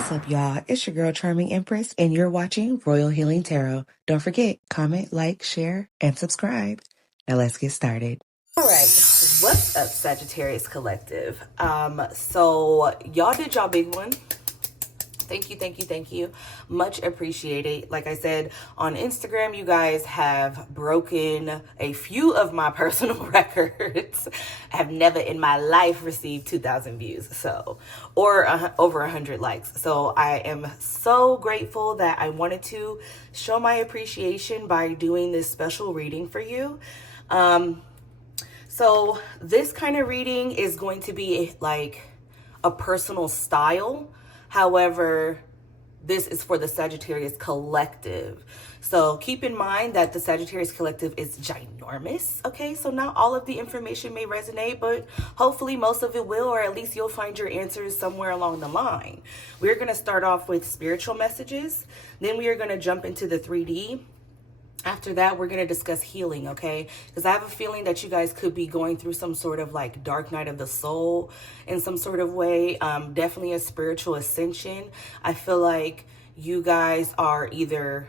What's up, y'all? It's your girl, Charming Empress, and you're watching Royal Healing Tarot. Don't forget, comment, like, share, and subscribe. Now let's get started. All right, what's up, Sagittarius Collective? So y'all did y'all big one. Thank you. Much appreciated. Like I said, on Instagram, you guys have broken a few of my personal records. I have never in my life received 2,000 views, or over 100 likes. So I am so grateful that I wanted to show my appreciation by doing this special reading for you. So this kind of reading is going to be like a personal style. However, this is for the Sagittarius Collective. So keep in mind that the Sagittarius Collective is ginormous. Okay, so not all of the information may resonate, but hopefully most of it will, or at least you'll find your answers somewhere along the line. We're going to start off with spiritual messages. Then we are going to jump into the 3D. After that, we're going to discuss healing, okay? Because I have a feeling that you guys could be going through some sort of like dark night of the soul in some sort of way. Definitely a spiritual ascension. I feel like you guys are either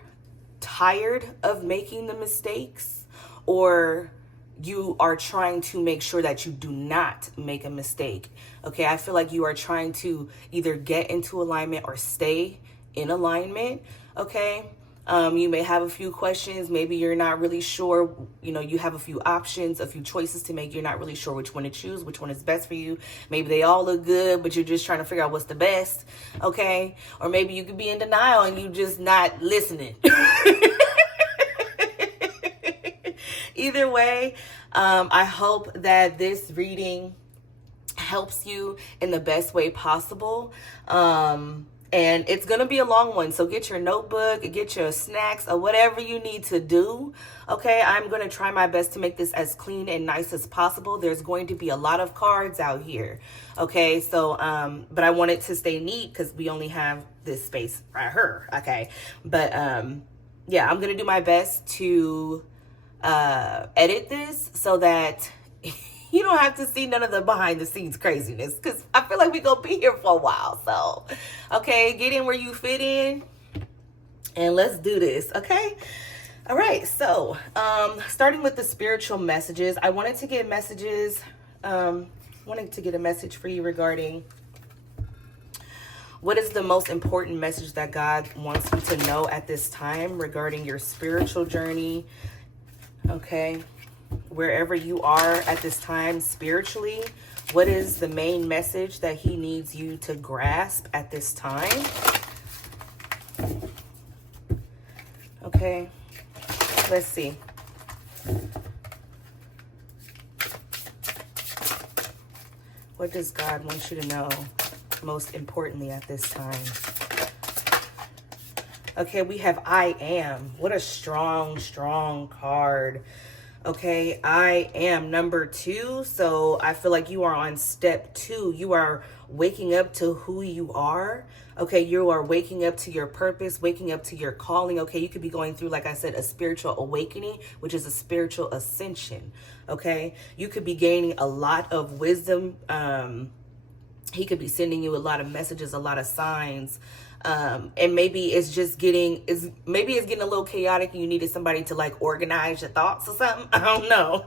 tired of making the mistakes, or you are trying to make sure that you do not make a mistake, okay? I feel like you are trying to either get into alignment or stay in alignment, okay? You may have a few questions. Maybe you're not really sure. You know, you have a few options, a few choices to make. You're not really sure which one to choose, which one is best for you. Maybe they all look good, but you're just trying to figure out what's the best, okay? Or maybe you could be in denial and you just not listening. Either way, I hope that this reading helps you in the best way possible. And it's going to be a long one. So get your notebook, get your snacks, or whatever you need to do. Okay, I'm going to try my best to make this as clean and nice as possible. There's going to be a lot of cards out here. Okay, so, but I want it to stay neat because we only have this space right here. Okay, but yeah, I'm going to do my best to edit this so that you don't have to see none of the behind the scenes craziness, because I feel like we're going to be here for a while. So, okay, get in where you fit in and let's do this, okay? All right, so starting with the spiritual messages, I wanted to get messages, wanted to get a message for you regarding what is the most important message that God wants you to know at this time regarding your spiritual journey, okay? Wherever you are at this time spiritually, what is the main message that he needs you to grasp at this time? Okay, let's see. What does God want you to know most importantly at this time? Okay, we have I am. What a strong card. Okay, I am number 2. So I feel like you are on step 2. You are waking up to who you are. Okay, you are waking up to your purpose, waking up to your calling. Okay, you could be going through, like I said, a spiritual awakening, which is a spiritual ascension. Okay, you could be gaining a lot of wisdom. He could be sending you a lot of messages, a lot of signs. And maybe it's just getting a little chaotic and you needed somebody to like organize your thoughts or something. I don't know.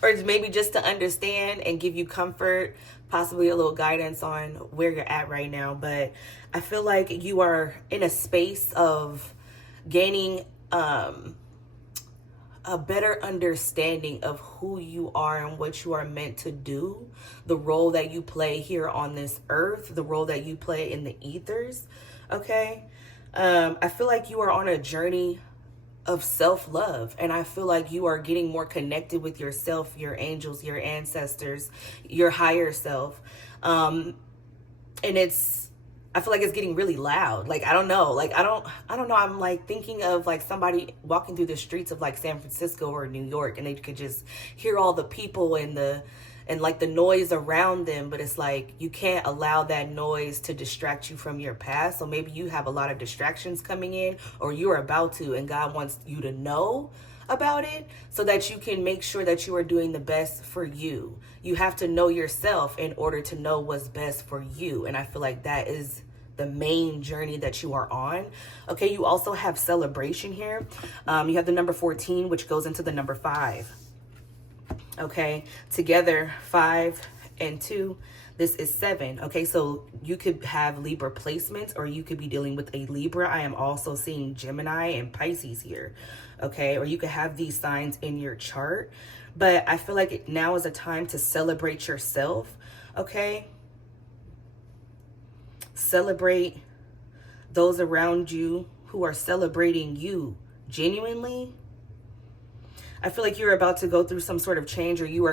Or it's maybe just to understand and give you comfort, possibly a little guidance on where you're at right now. But I feel like you are in a space of gaining a better understanding of who you are and what you are meant to do, the role that you play here on this earth, the role that you play in the ethers, okay? I feel like you are on a journey of self-love, and I feel like you are getting more connected with yourself, your angels, your ancestors, your higher self. And I feel like it's getting really loud. Like, I don't know. Like, I don't know. I'm like thinking of like somebody walking through the streets of like San Francisco or New York, and they could just hear all the people and like the noise around them. But it's like, you can't allow that noise to distract you from your past. So maybe you have a lot of distractions coming in, or you're about to, and God wants you to know about it so that you can make sure that you are doing the best for you. You have to know yourself in order to know what's best for you. And I feel like that is the main journey that you are on. Okay, you also have celebration here. You have the number 14, which goes into the number 5. Okay, together 5 and 2, this is 7. Okay, so you could have Libra placements, or you could be dealing with a Libra. I am also seeing Gemini and Pisces here. Okay, or you could have these signs in your chart, but I feel like now is a time to celebrate yourself. Okay, celebrate those around you who are celebrating you genuinely. I feel like you're about to go through some sort of change, or you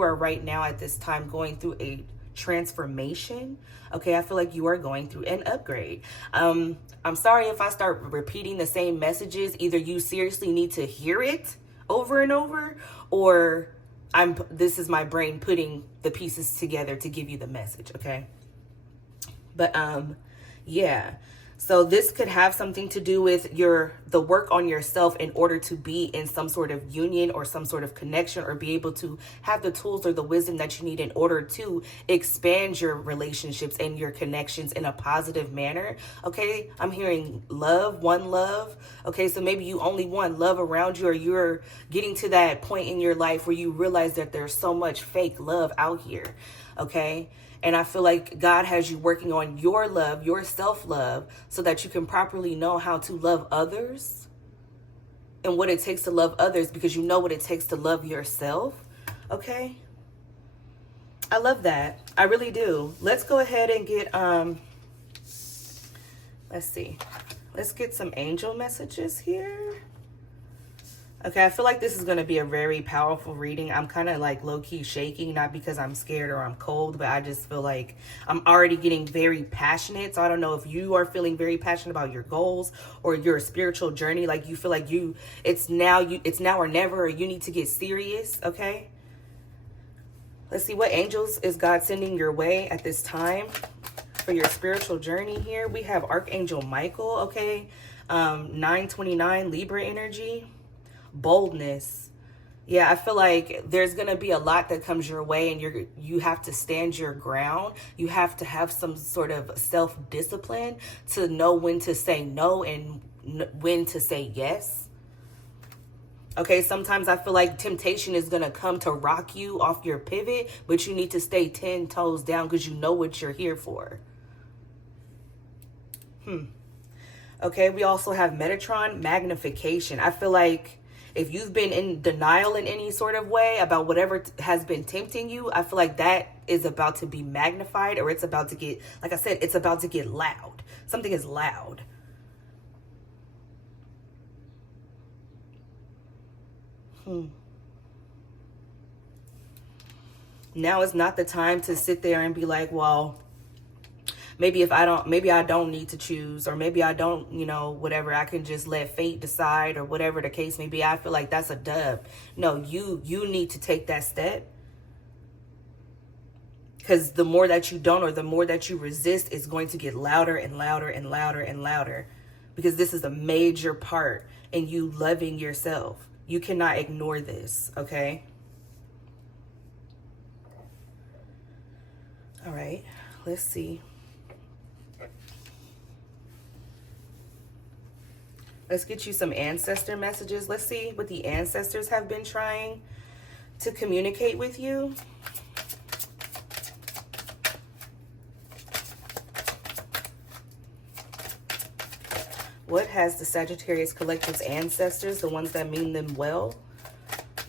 are right now at this time going through a transformation. Okay, I feel like you are going through an upgrade. I'm sorry if I start repeating the same messages. Either you seriously need to hear it over and over, or this is my brain putting the pieces together to give you the message. Okay, but yeah. So this could have something to do with the work on yourself in order to be in some sort of union or some sort of connection, or be able to have the tools or the wisdom that you need in order to expand your relationships and your connections in a positive manner. Okay, I'm hearing love, one love. Okay, so maybe you only want love around you, or you're getting to that point in your life where you realize that there's so much fake love out here. Okay. And I feel like God has you working on your love, your self-love, so that you can properly know how to love others and what it takes to love others, because you know what it takes to love yourself. Okay? I love that. I really do. Let's go ahead and get, let's see. Let's get some angel messages here. Okay, I feel like this is going to be a very powerful reading. I'm kind of like low-key shaking, not because I'm scared or I'm cold, but I just feel like I'm already getting very passionate. So I don't know if you are feeling very passionate about your goals or your spiritual journey. Like you feel like it's now or never, or you need to get serious. Okay, let's see, what angels is God sending your way at this time for your spiritual journey here. We have Archangel Michael. Okay, 929 Libra energy. Boldness. Yeah, I feel like there's going to be a lot that comes your way, and you have to stand your ground. You have to have some sort of self-discipline to know when to say no and when to say yes. Okay, sometimes I feel like temptation is going to come to rock you off your pivot, but you need to stay 10 toes down because you know what you're here for. Okay, we also have Metatron, magnification. I feel like if you've been in denial in any sort of way about whatever has been tempting you, I feel like that is about to be magnified, or it's about to get, like I said, it's about to get loud. Something is loud. Now is not the time to sit there and be like, well, maybe I don't need to choose, or maybe I don't, whatever, I can just let fate decide, or whatever the case may be. I feel like that's a dub. No, you need to take that step, because the more that you don't, or the more that you resist, it's going to get louder and louder and louder and louder, because this is a major part in you loving yourself. You cannot ignore this. Okay. All right, let's see. Let's get you some ancestor messages. Let's see what the ancestors have been trying to communicate with you. What has the Sagittarius Collective's ancestors, the ones that mean them well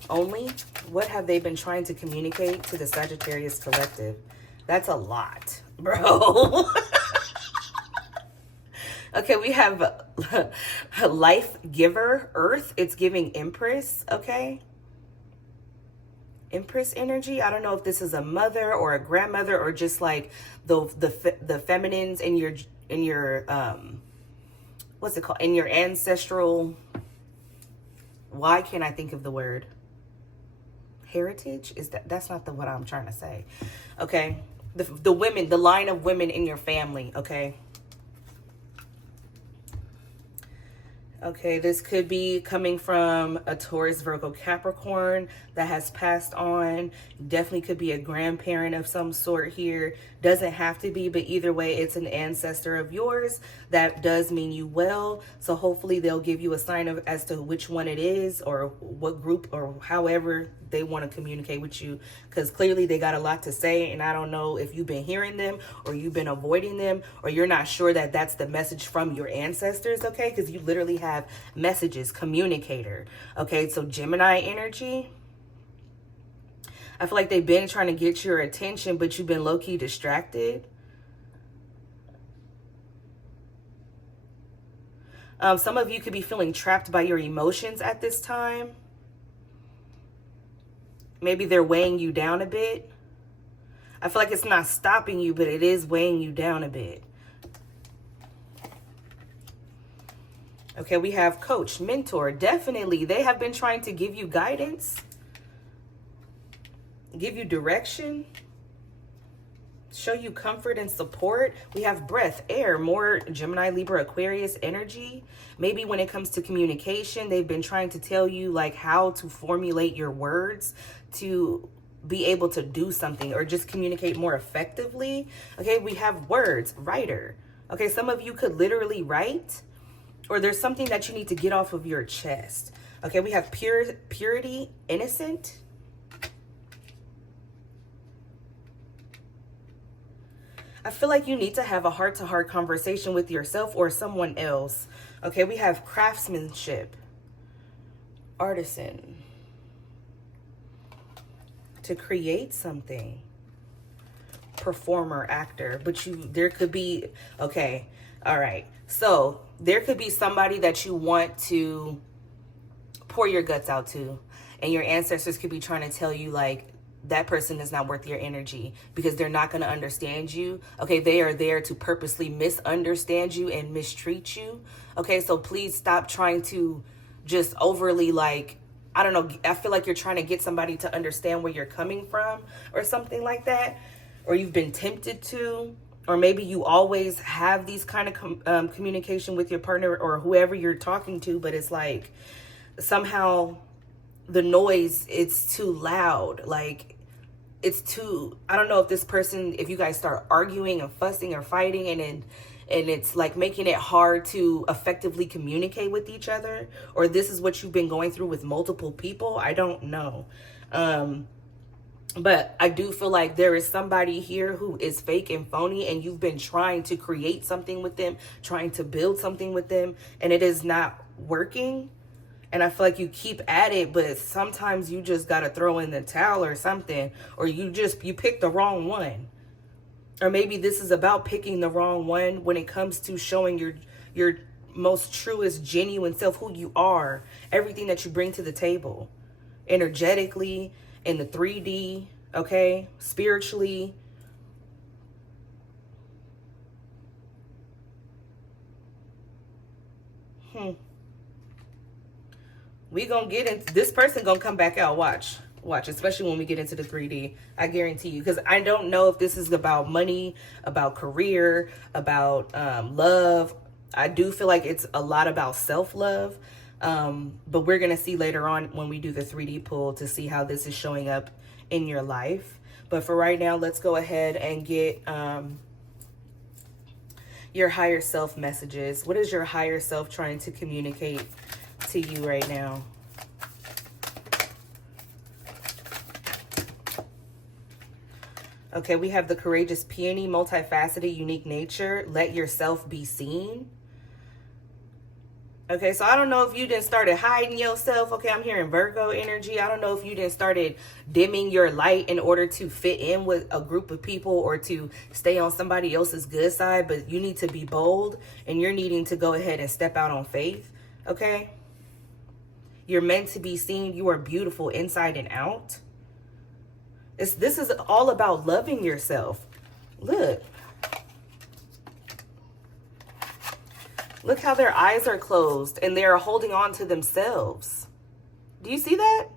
only, what have they been trying to communicate to the Sagittarius Collective? That's a lot, bro. Okay, we have life giver, earth. It's giving Empress, okay? Empress energy. I don't know if this is a mother or a grandmother, or just like the feminines in your what's it called? In your ancestral, why can't I think of the word? Heritage? That's not what I'm trying to say. Okay? The women, the line of women in your family, okay? Okay, this could be coming from a Taurus, Virgo, Capricorn that has passed on. Definitely could be a grandparent of some sort here. Doesn't have to be, but either way, it's an ancestor of yours that does mean you well. So hopefully they'll give you a sign of as to which one it is or what group or however they want to communicate with you, because clearly they got a lot to say, and I don't know if you've been hearing them or you've been avoiding them or you're not sure that that's the message from your ancestors, okay? Because you literally have messages, communicator, okay? So Gemini energy, I feel like they've been trying to get your attention, but you've been low-key distracted. Some of you could be feeling trapped by your emotions at this time. Maybe they're weighing you down a bit. I feel like it's not stopping you, but it is weighing you down a bit. Okay, we have coach, mentor. Definitely, they have been trying to give you guidance, give you direction, show you comfort and support. We have breath, air, more Gemini, Libra, Aquarius energy. Maybe when it comes to communication, they've been trying to tell you like how to formulate your words to be able to do something or just communicate more effectively. Okay, we have words, writer. Okay, some of you could literally write, or there's something that you need to get off of your chest. Okay, we have purity, innocent. I feel like you need to have a heart-to-heart conversation with yourself or someone else. Okay, we have craftsmanship, artisan, to create something, performer, actor. But there could be, okay, all right. So there could be somebody that you want to pour your guts out to, and your ancestors could be trying to tell you like, that person is not worth your energy because they're not going to understand you. Okay, they are there to purposely misunderstand you and mistreat you. Okay, so please stop trying to just overly like, I don't know, I feel like you're trying to get somebody to understand where you're coming from or something like that, or you've been tempted to, or maybe you always have these kind of communication with your partner or whoever you're talking to, but it's like somehow the noise, it's too loud. Like it's too, I don't know if this person, if you guys start arguing and fussing or fighting and it's like making it hard to effectively communicate with each other, or this is what you've been going through with multiple people. I don't know. But I do feel like there is somebody here who is fake and phony, and you've been trying to create something with them, trying to build something with them, and it is not working. And I feel like you keep at it, but sometimes you just got to throw in the towel or something, or you picked the wrong one. Or maybe this is about picking the wrong one when it comes to showing your most truest, genuine self, who you are, everything that you bring to the table, energetically, in the 3D, okay, spiritually. We gonna get into this person gonna come back out. Watch, especially when we get into the 3D. I guarantee you, because I don't know if this is about money, about career, about love. I do feel like it's a lot about self-love, but we're gonna see later on when we do the 3D pull to see how this is showing up in your life. But for right now, let's go ahead and get your higher self messages. What is your higher self trying to communicate to you right now? Okay, we have the courageous peony, multifaceted, unique nature. Let yourself be seen. Okay, so I don't know if you didn't started hiding yourself. Okay, I'm hearing Virgo energy. I don't know if you didn't started dimming your light in order to fit in with a group of people or to stay on somebody else's good side, but you need to be bold and you're needing to go ahead and step out on faith. Okay? You're meant to be seen. You are beautiful inside and out. This is all about loving yourself. Look. Look how their eyes are closed and they're holding on to themselves. Do you see that?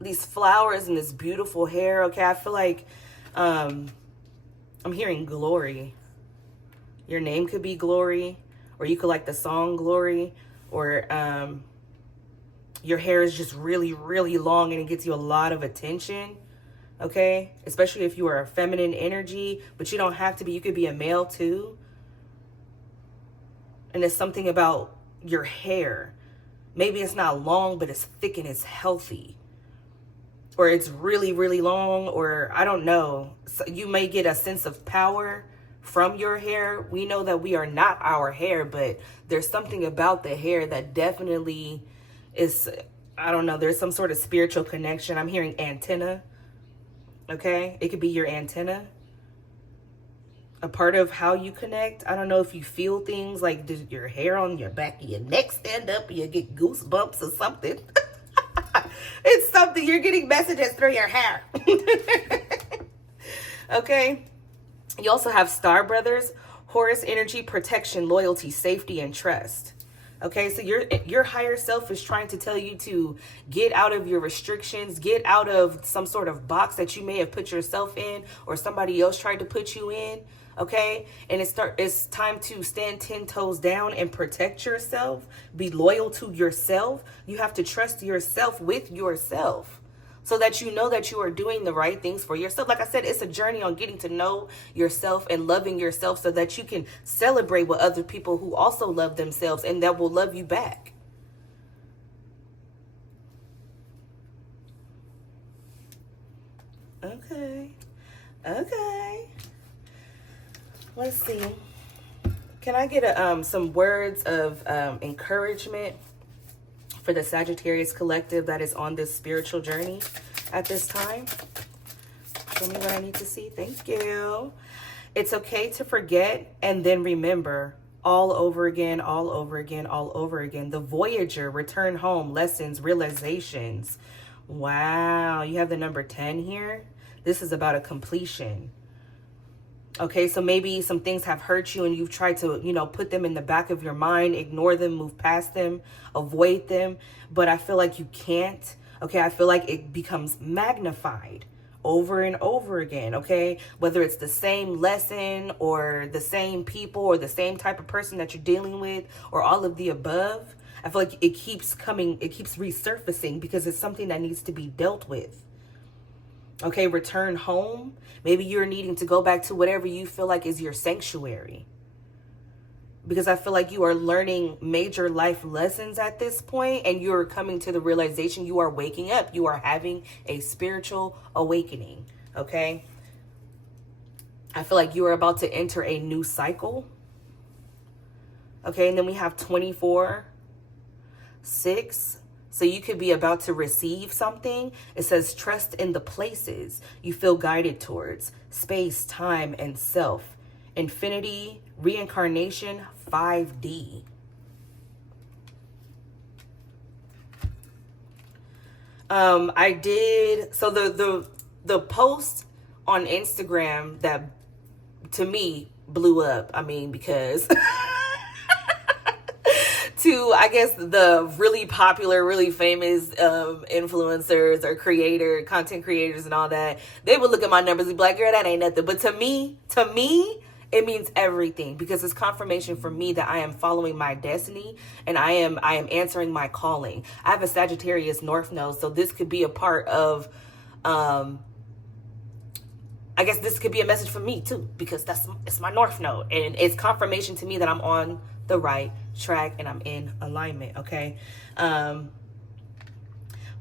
These flowers and this beautiful hair. Okay, I feel like I'm hearing glory. Your name could be Glory, or you could like the song Glory, or your hair is just really, really long and it gets you a lot of attention. Okay, especially if you are a feminine energy, but you don't have to be. You could be a male too. And it's something about your hair. Maybe it's not long, but it's thick and it's healthy. Or it's really, really long, or I don't know. So you may get a sense of power from your hair. We know that we are not our hair, but there's something about the hair that definitely is, I don't know, there's some sort of spiritual connection. I'm hearing antenna. Okay, it could be your antenna, a part of how you connect. I don't know if you feel things like, does your hair on your back of your neck stand up, or you get goosebumps or something. It's something, you're getting messages through your hair. Okay, you also have Star Brothers, Horus energy, protection, loyalty, safety, and trust. Okay, so your higher self is trying to tell you to get out of your restrictions, get out of some sort of box that you may have put yourself in, or somebody else tried to put you in. Okay, and it's time to stand 10 toes down and protect yourself. Be loyal to yourself. You have to trust yourself with yourself, so that you know that you are doing the right things for yourself. Like I said, it's a journey on getting to know yourself and loving yourself, so that you can celebrate with other people who also love themselves and that will love you back. Okay. Let's see. Can I get some words of encouragement for the Sagittarius collective that is on this spiritual journey at this time? Show me what I need to see. Thank you. It's okay to forget and then remember, all over again, all over again, all over again. The Voyager, return home, lessons, realizations. Wow, you have the number 10 here. This is about a completion. Okay, so maybe some things have hurt you and you've tried to, put them in the back of your mind, ignore them, move past them, avoid them. But I feel like you can't. Okay, I feel like it becomes magnified over and over again. Okay, whether it's the same lesson or the same people or the same type of person that you're dealing with, or all of the above. I feel like it keeps coming, it keeps resurfacing because it's something that needs to be dealt with. Okay, return home. Maybe you're needing to go back to whatever you feel like is your sanctuary. Because I feel like you are learning major life lessons at this point, and you're coming to the realization, you are waking up. You are having a spiritual awakening. Okay. I feel like you are about to enter a new cycle. Okay, and then we have 24/6. So you could be about to receive something. It says trust in the places you feel guided towards, space, time, and self. Infinity, reincarnation, 5D. I did, so the post on Instagram that to me blew up. I mean, because to, I guess, the really popular, really famous influencers or content creators and all that, they would look at my numbers and be like, girl, that ain't nothing. But to me, it means everything, because it's confirmation for me that I am following my destiny and I am answering my calling. I have a Sagittarius North Node, so this could be a part of, I guess this could be a message for me too, because it's my North Node, and it's confirmation to me that I'm on the right track and I'm in alignment. Okay.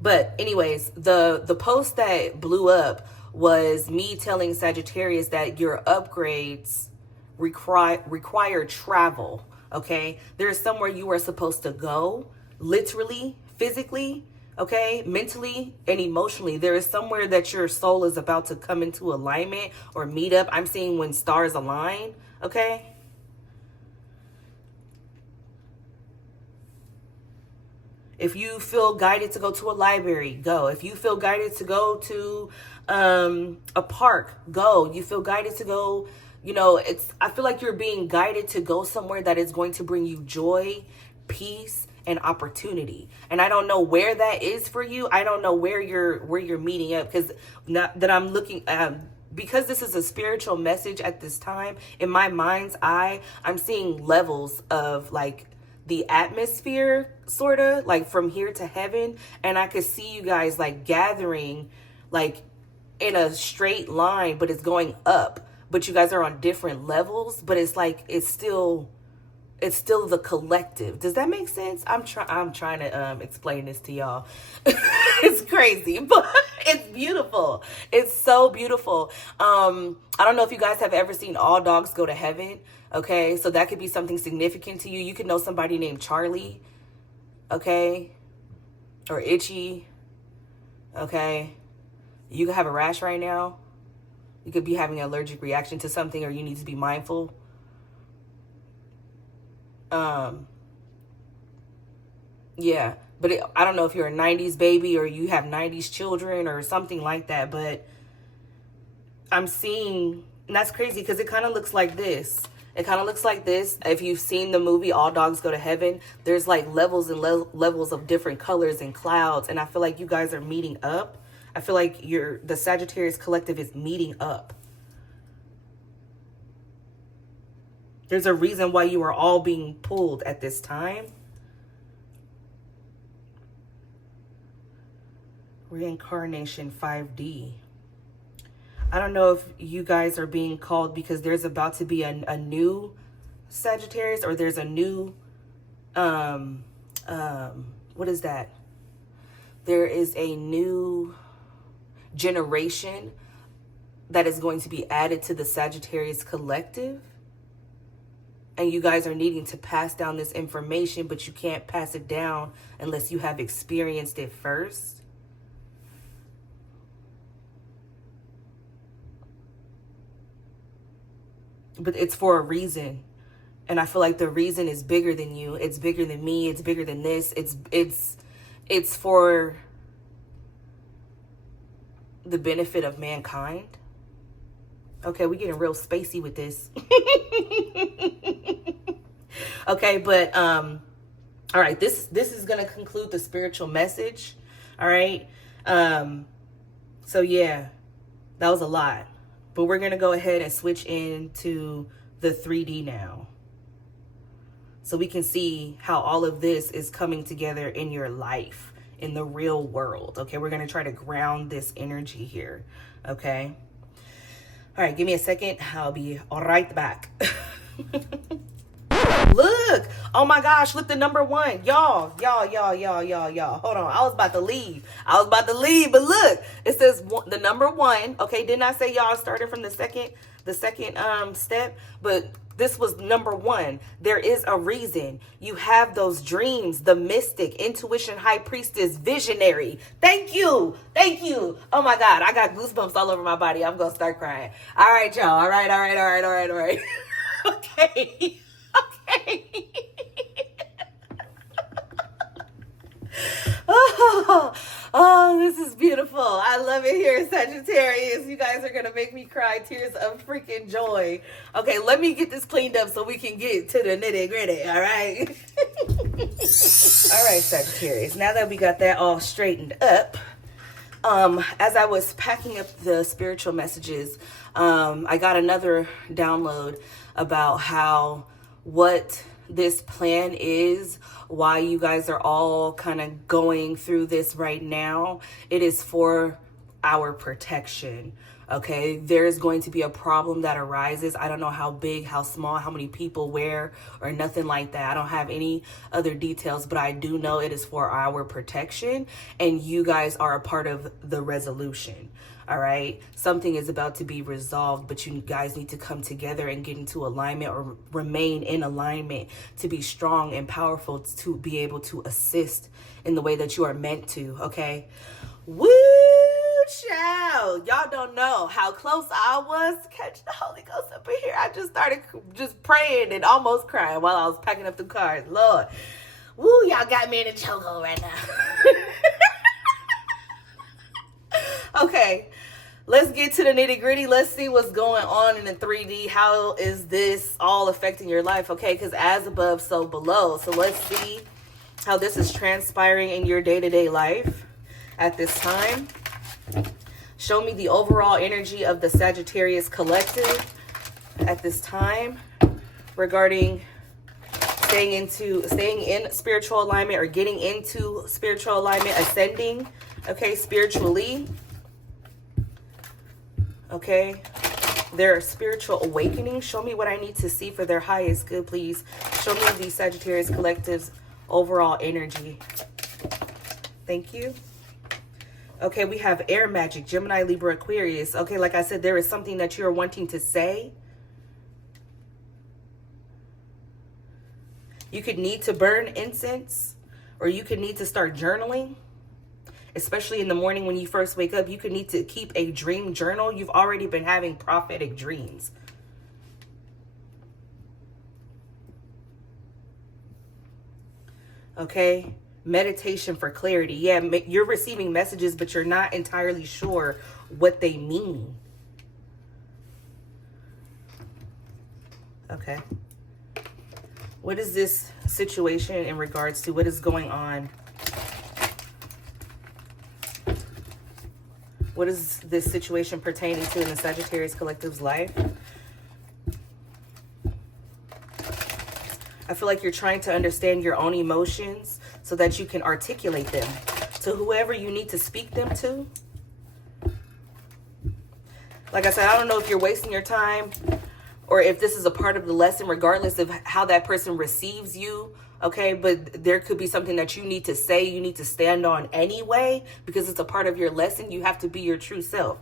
But anyways, the post that blew up was me telling Sagittarius that your upgrades require travel. Okay. There's somewhere you are supposed to go, literally, physically, okay, mentally and emotionally. There is somewhere that your soul is about to come into alignment or meet up. I'm seeing when stars align. Okay. If you feel guided to go to a library, go. If you feel guided to go to a park, go. You feel guided to go, I feel like you're being guided to go somewhere that is going to bring you joy, peace, and opportunity. And I don't know where that is for you. I don't know where you're meeting up, because not that I'm looking because this is a spiritual message at this time, in my mind's eye, I'm seeing levels of like the atmosphere, sort of like from here to heaven. And I could see you guys like gathering like in a straight line, but it's going up. But you guys are on different levels, but it's like it's still the collective. Does that make sense? I'm trying to explain this to y'all. It's crazy, but it's beautiful. It's so beautiful. I don't know if you guys have ever seen All Dogs Go to Heaven. Okay, so that could be something significant to you. You could know somebody named Charlie, okay, or Itchy, okay. You could have a rash right now. You could be having an allergic reaction to something, or you need to be mindful. Yeah, but I don't know if you're a 90s baby or you have 90s children or something like that, but I'm seeing, and that's crazy because it kind of looks like this. It kind of looks like this. If you've seen the movie All Dogs Go to Heaven, there's like levels and levels of different colors and clouds, and I feel like you guys are meeting up. I feel like the Sagittarius collective is meeting up. There's a reason why you are all being pulled at this time. Reincarnation 5D. I don't know if you guys are being called because there's about to be a new Sagittarius, or there's a new, what is that? There is a new generation that is going to be added to the Sagittarius collective. And you guys are needing to pass down this information, but you can't pass it down unless you have experienced it first. But it's for a reason. And I feel like the reason is bigger than you. It's bigger than me. It's bigger than this. It's for the benefit of mankind. Okay, we're getting real spacey with this. Okay, but all right, this is gonna conclude the spiritual message. All right. So yeah, that was a lot. But we're gonna go ahead and switch into the 3D now, so we can see how all of this is coming together in your life, in the real world. Okay, we're gonna try to ground this energy here. Okay. All right, give me a second. I'll be right back. Look, oh my gosh, look, the number one. Y'all. Hold on, I was about to leave, but look, it says the number one. Okay, didn't I say y'all started from the second step? But this was number one. There is a reason. You have those dreams, the mystic, intuition, high priestess, visionary. Thank you. Oh my God, I got goosebumps all over my body. I'm going to start crying. All right, y'all. All right. Okay. Oh, this is beautiful. I love it here, Sagittarius. You guys are going to make me cry tears of freaking joy. Okay, let me get this cleaned up so we can get to the nitty gritty, all right? All right, Sagittarius. Now that we got that all straightened up, as I was packing up the spiritual messages, I got another download about what this plan is, why you guys are all kind of going through this right now. It is for our protection. Okay, there's going to be a problem that arises. I don't know how big, how small, how many people, where, or nothing like that. I don't have any other details, but I do know it is for our protection, and you guys are a part of the resolution. All right, something is about to be resolved, but you guys need to come together and get into alignment, or remain in alignment, to be strong and powerful, to be able to assist in the way that you are meant to. Okay, woo, child, y'all don't know how close I was to catch the Holy Ghost up in here. I just started praying and almost crying while I was packing up the cars. Lord, woo, y'all got me in a chokehold right now. Okay, let's get to the nitty gritty. Let's see what's going on in the 3D. How is this all affecting your life? Okay, because as above, so below. So let's see how this is transpiring in your day-to-day life at this time. Show me the overall energy of the Sagittarius collective at this time regarding staying in spiritual alignment or getting into spiritual alignment, ascending, okay, spiritually. Okay, their spiritual awakening. Show me what I need to see for their highest good, please. Show me the Sagittarius collective's overall energy. Thank you. Okay, we have air magic, Gemini, Libra, Aquarius. Okay, like I said, there is something that you're wanting to say. You could need to burn incense, or you could need to start journaling. Especially in the morning when you first wake up, you could need to keep a dream journal. You've already been having prophetic dreams. Okay, meditation for clarity. Yeah, you're receiving messages, but you're not entirely sure what they mean. Okay. What is this situation in regards to? What is going on? What is this situation pertaining to in the Sagittarius collective's life? I feel like you're trying to understand your own emotions so that you can articulate them to whoever you need to speak them to. Like I said, I don't know if you're wasting your time or if this is a part of the lesson, regardless of how that person receives you. Okay, but there could be something that you need to say, you need to stand on anyway, because it's a part of your lesson. You have to be your true self.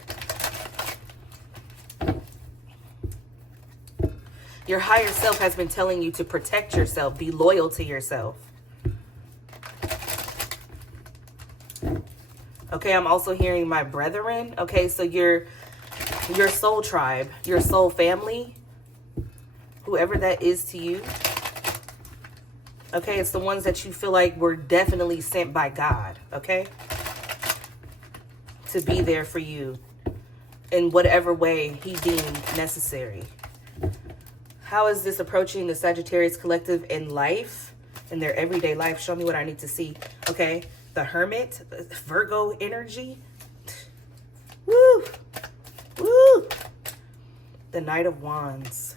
Your higher self has been telling you to protect yourself, be loyal to yourself. Okay, I'm also hearing my brethren. Okay, so your soul tribe, your soul family, whoever that is to you. Okay, it's the ones that you feel like were definitely sent by God, okay? To be there for you in whatever way he deemed necessary. How is this approaching the Sagittarius collective in life, in their everyday life? Show me what I need to see. Okay, the Hermit, Virgo energy. Woo! Woo! The Knight of Wands.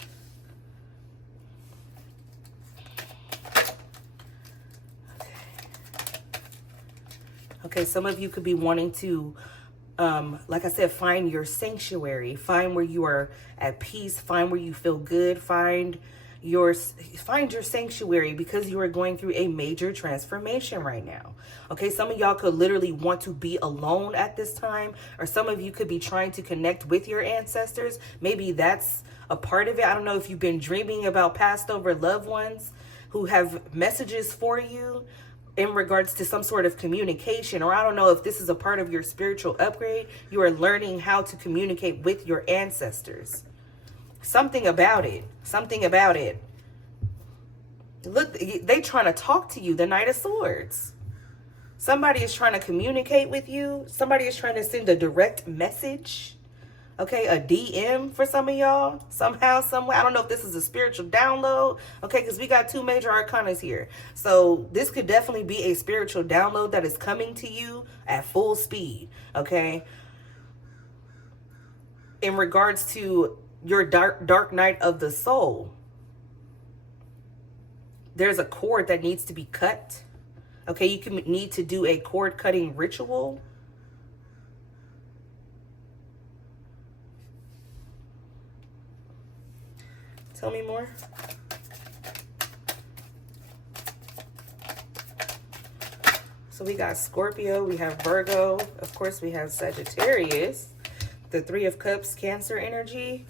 Okay, some of you could be wanting to, like I said, find your sanctuary. Find where you are at peace. Find where you feel good. Find your sanctuary, because you are going through a major transformation right now. Okay, some of y'all could literally want to be alone at this time, or some of you could be trying to connect with your ancestors. Maybe that's a part of it. I don't know if you've been dreaming about passed over loved ones who have messages for you in regards to some sort of communication, or I don't know if this is a part of your spiritual upgrade. You are learning how to communicate with your ancestors. Something about it. Something about it. Look, they trying to talk to you, the Knight of Swords. Somebody is trying to communicate with you. Somebody is trying to send a direct message. Okay, a DM for some of y'all, somehow, somewhere. I don't know if this is a spiritual download, okay, because we got two major arcanas here. So this could definitely be a spiritual download that is coming to you at full speed, okay? In regards to your dark night of the soul, there's a cord that needs to be cut, okay? You can need to do a cord cutting ritual. Tell me more. So we got Scorpio, we have Virgo, of course we have Sagittarius, the Three of Cups, Cancer energy,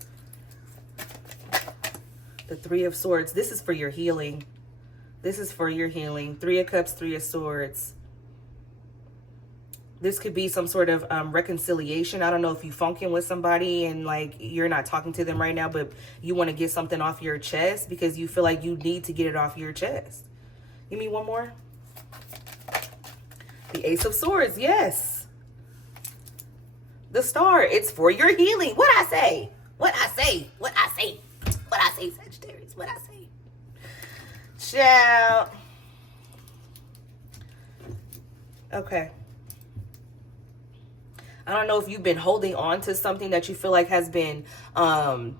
the Three of Swords. This is for your healing. This is for your healing. Three of Cups, Three of Swords. This could be some sort of reconciliation. I don't know if you funking with somebody and like you're not talking to them right now, but you want to get something off your chest because you feel like you need to get it off your chest. Give me one more. The Ace of Swords, yes. The Star, it's for your healing. What I say? What I say? What I say? What I say, Sagittarius? What I say? Ciao. Okay. I don't know if you've been holding on to something that you feel like has been not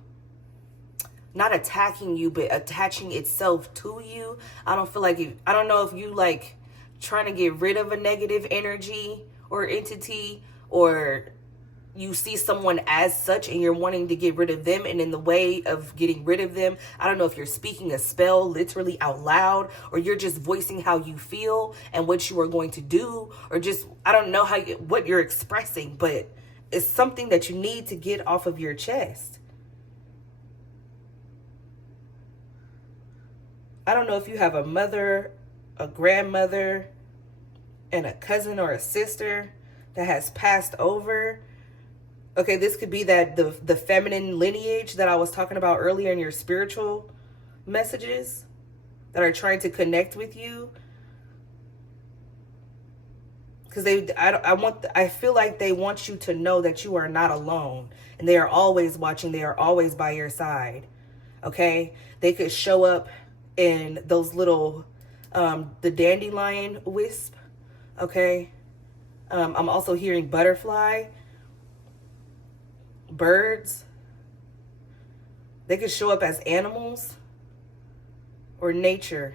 attacking you, but attaching itself to you. I don't feel like I don't know if you like trying to get rid of a negative energy or entity, or you see someone as such and you're wanting to get rid of them, and in the way of getting rid of them, I don't know if you're speaking a spell literally out loud, or you're just voicing how you feel and what you are going to do, or just, I don't know what you're expressing, but it's something that you need to get off of your chest. I don't know if you have a mother, a grandmother, and a cousin or a sister that has passed over. Okay, this could be that the feminine lineage that I was talking about earlier in your spiritual messages that are trying to connect with you. Because I feel like they want you to know that you are not alone, and they are always watching. They are always by your side. Okay, they could show up in those little the dandelion wisp. Okay, I'm also hearing butterfly. Birds. They could show up as animals or nature.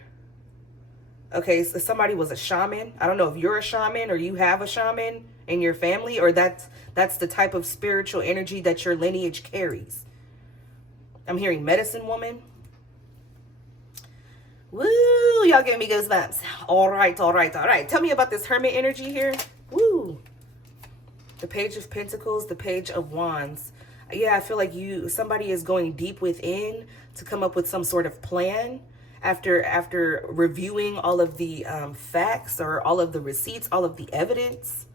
Okay, so somebody was a shaman. I don't know if you're a shaman or you have a shaman in your family, or that's the type of spiritual energy that your lineage carries. I'm hearing medicine woman. Woo, y'all giving me goosebumps. All right. Tell me about this hermit energy here. Woo. The Page of Pentacles, the Page of Wands. Yeah, I feel like somebody is going deep within to come up with some sort of plan after reviewing all of the facts, or all of the receipts, all of the evidence.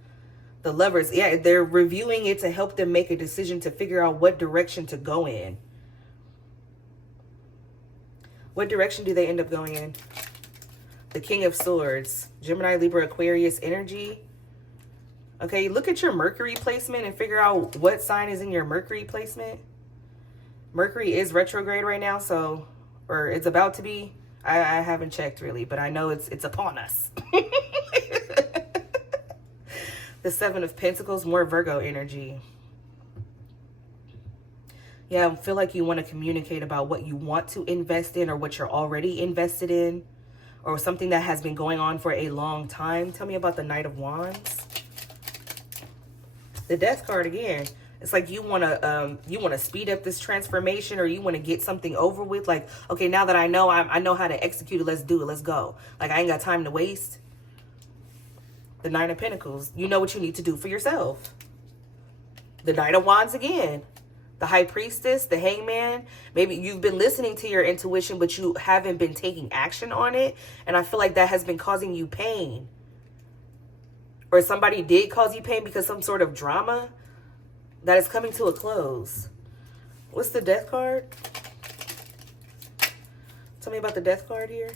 The Lovers, yeah, they're reviewing it to help them make a decision to figure out what direction to go in. What direction do they end up going in? The King of Swords, Gemini, Libra, Aquarius energy. Okay, look at your Mercury placement and figure out what sign is in your Mercury placement. Mercury is retrograde right now, so, or it's about to be. I haven't checked really, but I know it's upon us. The Seven of Pentacles, more Virgo energy. Yeah, I feel like you want to communicate about what you want to invest in, or what you're already invested in, or something that has been going on for a long time. Tell me about the Knight of Wands. The Death card again. It's like you want to speed up this transformation, or you want to get something over with. Like, okay, now that I know how to execute it, let's do it. Let's go. Like, I ain't got time to waste. The Nine of Pentacles. You know what you need to do for yourself. The Knight of Wands again. The High Priestess, the Hangman. Maybe you've been listening to your intuition, but you haven't been taking action on it. And I feel like that has been causing you pain. Or somebody did cause you pain because some sort of drama that is coming to a close. What's the Death card? Tell me about the Death card here.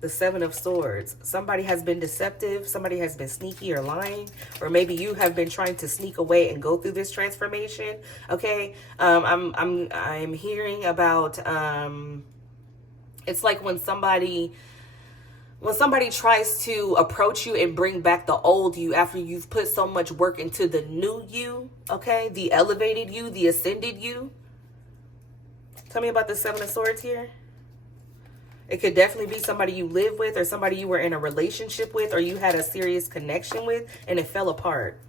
The Seven of Swords. Somebody has been deceptive. Somebody has been sneaky or lying. Or maybe you have been trying to sneak away and go through this transformation. Okay. I'm hearing about, it's like when somebody tries to approach you and bring back the old you after you've put so much work into the new you, okay? The elevated you, the ascended you. Tell me about the Seven of Swords here. It could definitely be somebody you live with, or somebody you were in a relationship with, or you had a serious connection with, and it fell apart.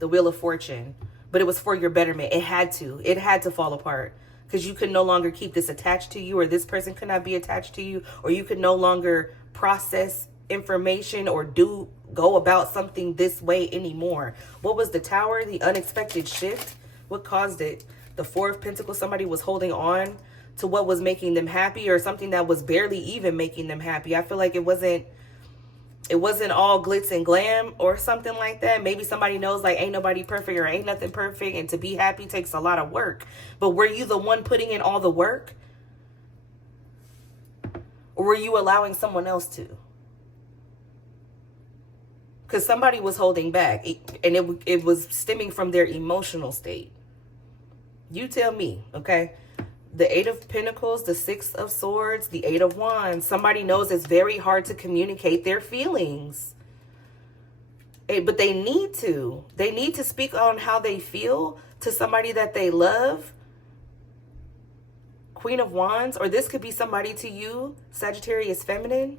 The Wheel of Fortune. But it was for your betterment. It had to fall apart. Because you could no longer keep this attached to you, or this person could not be attached to you, or you could no longer process information or go about something this way anymore. What was the Tower? The unexpected shift. What caused it? The Four of Pentacles. Somebody was holding on to what was making them happy, or something that was barely even making them happy. I feel like it wasn't all glitz and glam or something like that. Maybe somebody knows like ain't nobody perfect, or ain't nothing perfect, and to be happy takes a lot of work. But were you the one putting in all the work? Or were you allowing someone else to? Because somebody was holding back, and it was stemming from their emotional state. You tell me, okay? The Eight of Pentacles, the Six of Swords, the Eight of Wands. Somebody knows it's very hard to communicate their feelings. But they need to. They need to speak on how they feel to somebody that they love. Queen of Wands, or this could be somebody to you, Sagittarius feminine.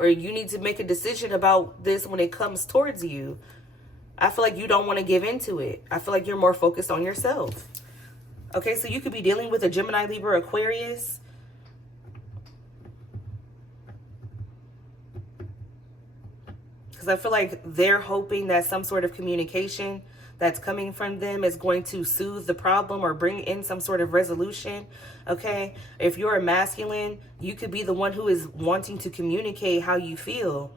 Or you need to make a decision about this when it comes towards you. I feel like you don't want to give into it. I feel like you're more focused on yourself. Okay, so you could be dealing with a Gemini, Libra, Aquarius. Because I feel like they're hoping that some sort of communication that's coming from them is going to soothe the problem or bring in some sort of resolution. Okay, if you're a masculine, you could be the one who is wanting to communicate how you feel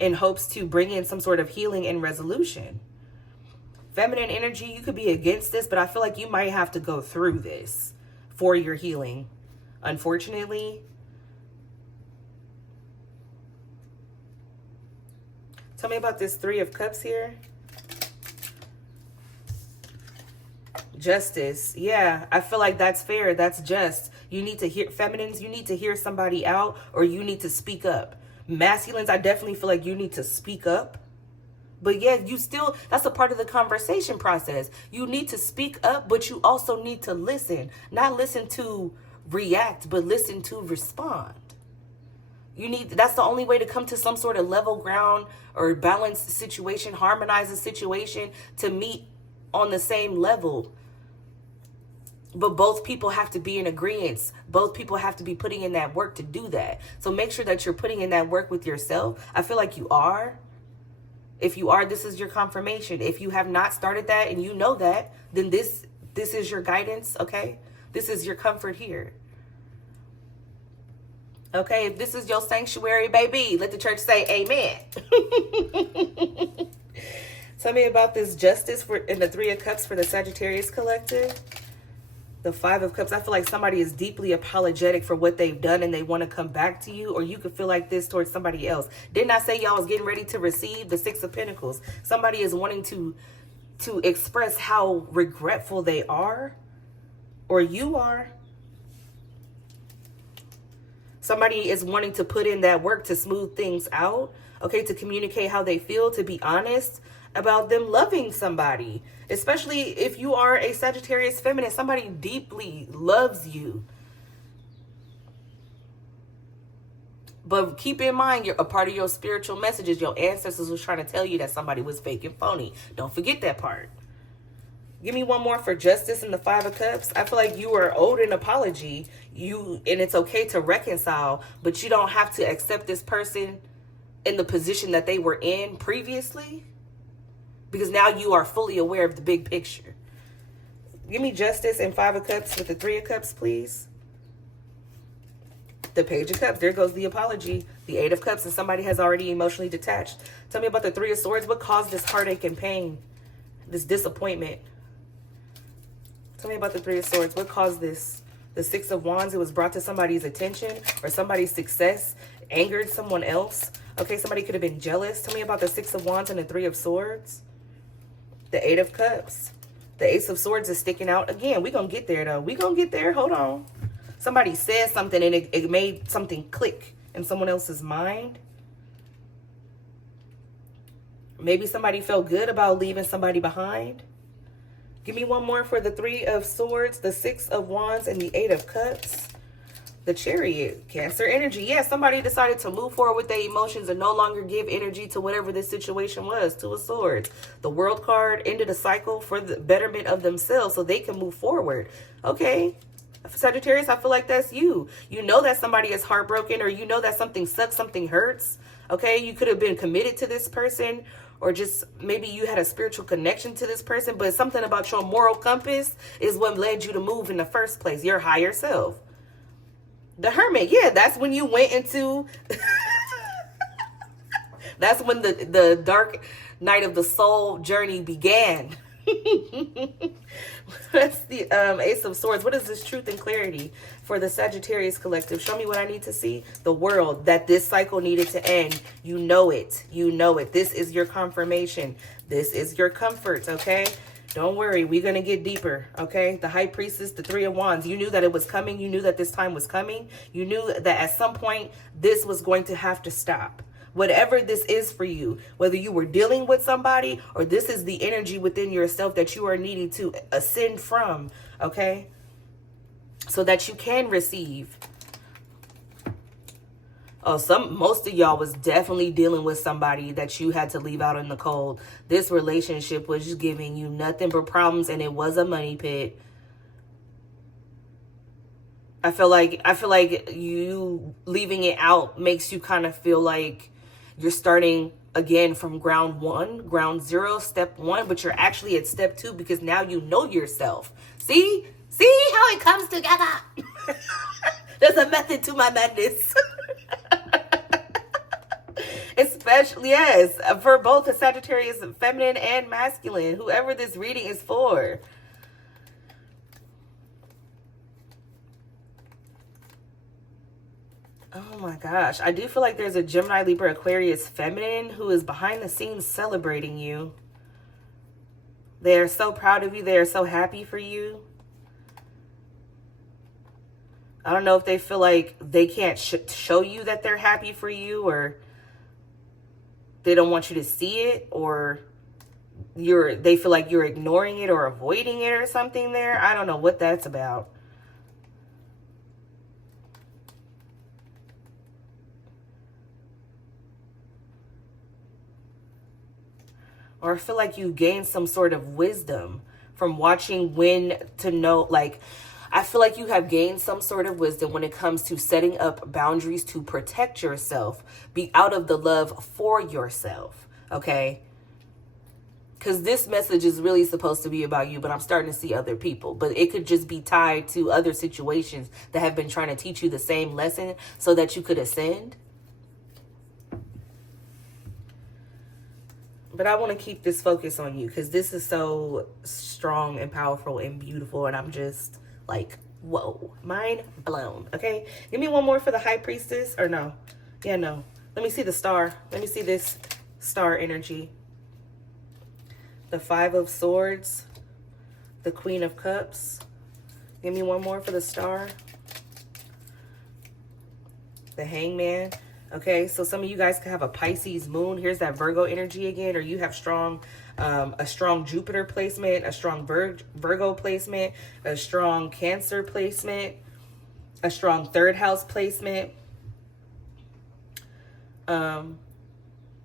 in hopes to bring in some sort of healing and resolution. Feminine energy, you could be against this, but I feel like you might have to go through this for your healing, unfortunately. Tell me about this Three of Cups here. Justice. Yeah, I feel like that's fair. That's just. You need to hear, feminines, you need to hear somebody out, or you need to speak up. Masculines, I definitely feel like you need to speak up. But yeah, you still, that's a part of the conversation process. You need to speak up, but you also need to listen. Not listen to react, but listen to respond. You need, that's the only way to come to some sort of level ground or balanced situation, harmonize a situation to meet on the same level. But both people have to be in agreement. Both people have to be putting in that work to do that. So make sure that you're putting in that work with yourself. I feel like you are. If you are, this is your confirmation. If you have not started that and you know that, then this is your guidance, okay? This is your comfort here. Okay, if this is your sanctuary, baby, let the church say amen. Tell me about this justice in the Three of Cups for the Sagittarius collective. The Five of Cups, I feel like somebody is deeply apologetic for what they've done and they want to come back to you, or you could feel like this towards somebody else. Didn't I say y'all was getting ready to receive the Six of Pentacles? Somebody is wanting to express how regretful they are, or you are. Somebody is wanting to put in that work to smooth things out, okay, to communicate how they feel, to be honest about them loving somebody. Especially if you are a Sagittarius feminine, somebody deeply loves you. But keep in mind, a part of your spiritual messages, your ancestors was trying to tell you that somebody was fake and phony. Don't forget that part. Give me one more for justice in the Five of Cups. I feel like you are owed an apology. And it's okay to reconcile, but you don't have to accept this person in the position that they were in previously, because now you are fully aware of the big picture. Give me justice and Five of Cups with the Three of Cups, please. The Page of Cups. There goes the apology. The Eight of Cups, and somebody has already emotionally detached. Tell me about the Three of Swords. What caused this heartache and pain? This disappointment? Tell me about the Three of Swords. What caused this? The Six of Wands. It was brought to somebody's attention, or somebody's success angered someone else. Okay, somebody could have been jealous. Tell me about the Six of Wands and the Three of Swords. The Eight of Cups. The Ace of Swords is sticking out. Again, we're going to get there, though. We're going to get there. Hold on. Somebody said something and it made something click in someone else's mind. Maybe somebody felt good about leaving somebody behind. Give me one more for the Three of Swords, the Six of Wands, and the Eight of Cups. The Chariot, Cancer energy. Yeah, somebody decided to move forward with their emotions and no longer give energy to whatever this situation was. Two of Swords. The World card ended a cycle for the betterment of themselves so they can move forward. Okay, Sagittarius, I feel like that's you. You know that somebody is heartbroken, or you know that something sucks, something hurts. Okay, you could have been committed to this person, or just maybe you had a spiritual connection to this person, but something about your moral compass is what led you to move in the first place, your higher self. The Hermit, yeah, that's when you went into, that's when the dark night of the soul journey began. That's the Ace of Swords. What is this truth and clarity for the Sagittarius collective? Show me what I need to see. The world, that this cycle needed to end. You know it. You know it. This is your confirmation. This is your comfort, okay? Don't worry, we're going to get deeper, okay? The High Priestess, the Three of Wands. You knew that it was coming. You knew that this time was coming. You knew that at some point this was going to have to stop. Whatever this is for you, whether you were dealing with somebody or this is the energy within yourself that you are needing to ascend from, okay? So that you can receive. Oh, most of y'all was definitely dealing with somebody that you had to leave out in the cold. This relationship was just giving you nothing but problems, and it was a money pit. I feel like you leaving it out makes you kind of feel like you're starting again from ground zero, step one, but you're actually at step two because now you know yourself. See how it comes together? There's a method to my madness. Especially, yes, for both the Sagittarius, feminine and masculine, whoever this reading is for. Oh my gosh. I do feel like there's a Gemini, Libra, Aquarius, feminine who is behind the scenes celebrating you. They are so proud of you. They are so happy for you. I don't know if they feel like they can't show you that they're happy for you, or they don't want you to see it, or they feel like you're ignoring it or avoiding it or something there. I don't know what that's about. Or I feel like you gained some sort of wisdom from watching when to know, like, I feel like you have gained some sort of wisdom when it comes to setting up boundaries to protect yourself, be out of the love for yourself, okay? Because this message is really supposed to be about you, but I'm starting to see other people. But it could just be tied to other situations that have been trying to teach you the same lesson so that you could ascend. But I want to keep this focus on you because this is so strong and powerful and beautiful. And I'm just like, whoa, mind blown. Okay. Give me one more for the High Priestess, or no? Yeah, no. Let me see the star. Let me see this star energy. The Five of Swords. The Queen of Cups. Give me one more for the star. The Hangman. Okay, so some of you guys could have a Pisces moon. Here's that Virgo energy again, or you have a strong Jupiter placement, a strong Virgo placement, a strong Cancer placement, a strong third house placement, a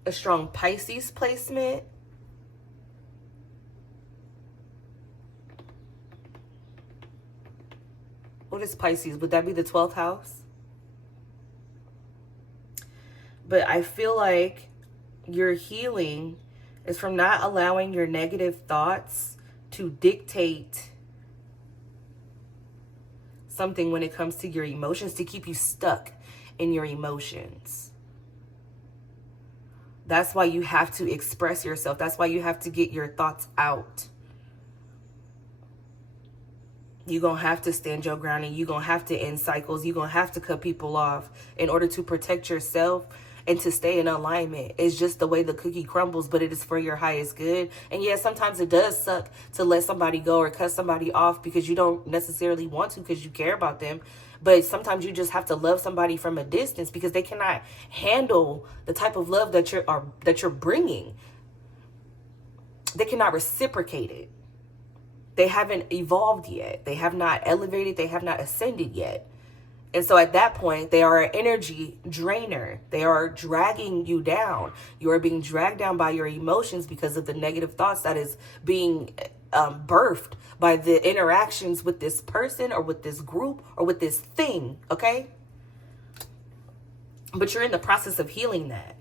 strong Pisces placement. What is Pisces? Would that be the 12th house? But I feel like your healing is from not allowing your negative thoughts to dictate something when it comes to your emotions, to keep you stuck in your emotions. That's why you have to express yourself. That's why you have to get your thoughts out. You're going to have to stand your ground, and you're going to have to end cycles. You're going to have to cut people off in order to protect yourself and to stay in alignment. It's just the way the cookie crumbles, but it is for your highest good. And yeah, sometimes it does suck to let somebody go or cut somebody off because you don't necessarily want to, because you care about them. But sometimes you just have to love somebody from a distance because they cannot handle the type of love that you're bringing. They cannot reciprocate it. They haven't evolved yet. They have not elevated. They have not ascended yet. And so at that point, they are an energy drainer. They are dragging you down. You are being dragged down by your emotions because of the negative thoughts that is being birthed by the interactions with this person or with this group or with this thing, okay? But you're in the process of healing that.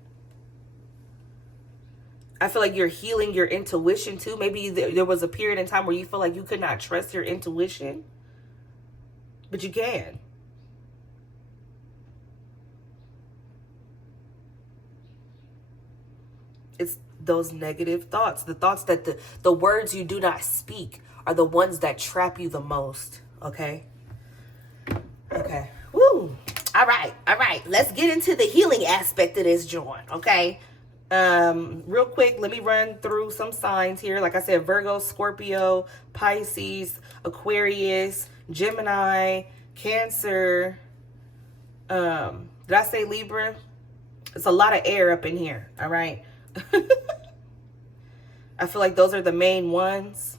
I feel like you're healing your intuition too. Maybe there was a period in time where you feel like you could not trust your intuition, but you can. It's those negative thoughts, the thoughts that the words you do not speak are the ones that trap you the most, okay? Okay. Woo. All right. Let's get into the healing aspect of this joint, okay? Real quick, let me run through some signs here. Like I said, Virgo, Scorpio, Pisces, Aquarius, Gemini, Cancer. Did I say Libra? It's a lot of air up in here, all right? I feel like those are the main ones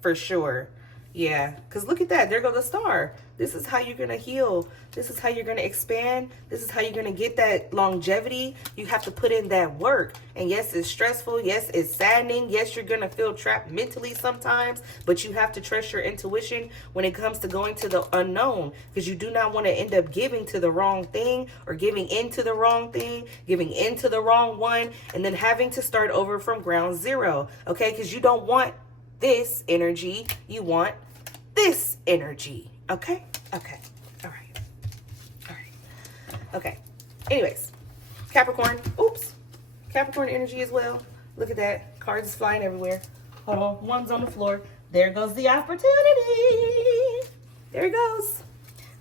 for sure. Yeah, because look at that. There goes the star. This is how you're going to heal. This is how you're going to expand. This is how you're going to get that longevity. You have to put in that work. And yes, it's stressful. Yes, it's saddening. Yes, you're going to feel trapped mentally sometimes. But you have to trust your intuition when it comes to going to the unknown. Because you do not want to end up giving to the wrong thing or giving into the wrong thing, giving into the wrong one, and then having to start over from ground zero. Okay, because you don't want this energy. You want this energy. Okay? Okay. All right. All right. Okay. Anyways, Capricorn. Oops. Capricorn energy as well. Look at that. Cards is flying everywhere. Hold on. One's on the floor. There goes the opportunity. There it goes.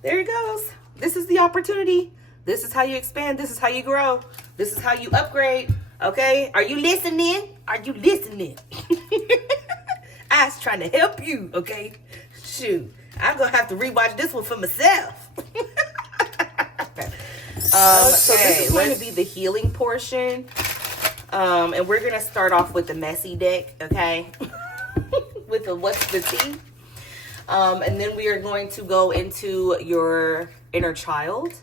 There it goes. This is the opportunity. This is how you expand. This is how you grow. This is how you upgrade. Okay? Are you listening? Are you listening? I was trying to help you, okay? Shoot. I'm going to have to rewatch this one for myself. So this is going to be the healing portion. And we're going to start off with the messy deck, okay? With the what's the tea? And then we are going to go into your inner child.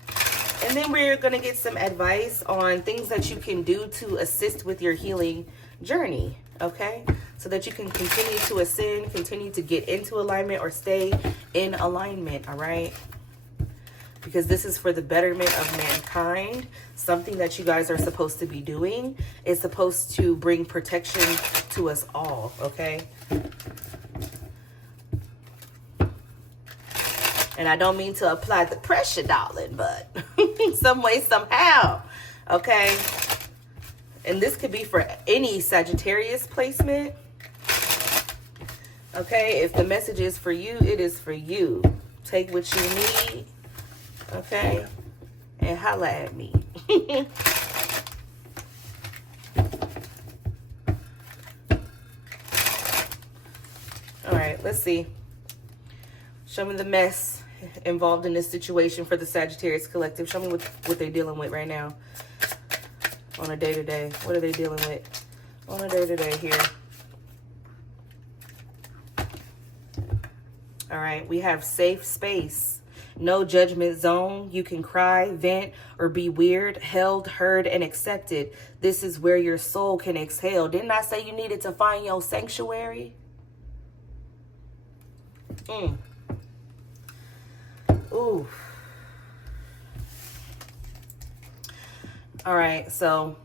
And then we're going to get some advice on things that you can do to assist with your healing journey, okay? So that you can continue to ascend, continue to get into alignment or stay in alignment, all right? Because this is for the betterment of mankind. Something that you guys are supposed to be doing is supposed to bring protection to us all, okay? And I don't mean to apply the pressure, darling, but some way, somehow, okay? And this could be for any Sagittarius placement. Okay, if the message is for you, it is for you. Take what you need, okay, and holla at me. All right, let's see. Show me the mess involved in this situation for the Sagittarius collective. Show me what they're dealing with right now on a day-to-day. What are they dealing with on a day-to-day here? All right, we have safe space, no judgment zone. You can cry, vent, or be weird, held, heard, and accepted. This is where your soul can exhale. Didn't I say you needed to find your sanctuary? Ooh. All right, so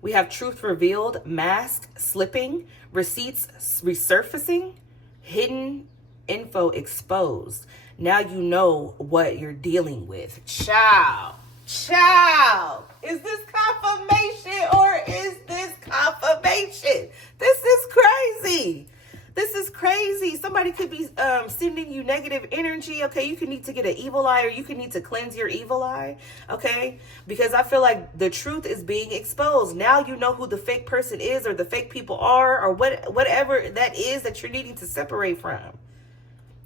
we have truth revealed, mask slipping, receipts resurfacing, hidden info exposed. Now you know what you're dealing with. Child. Is this confirmation or is this confirmation? This is crazy. This is crazy. Somebody could be sending you negative energy. Okay, you could need to get an evil eye, or you could need to cleanse your evil eye. Okay, because I feel like the truth is being exposed. Now you know who the fake person is, or the fake people are, or whatever that is that you're needing to separate from.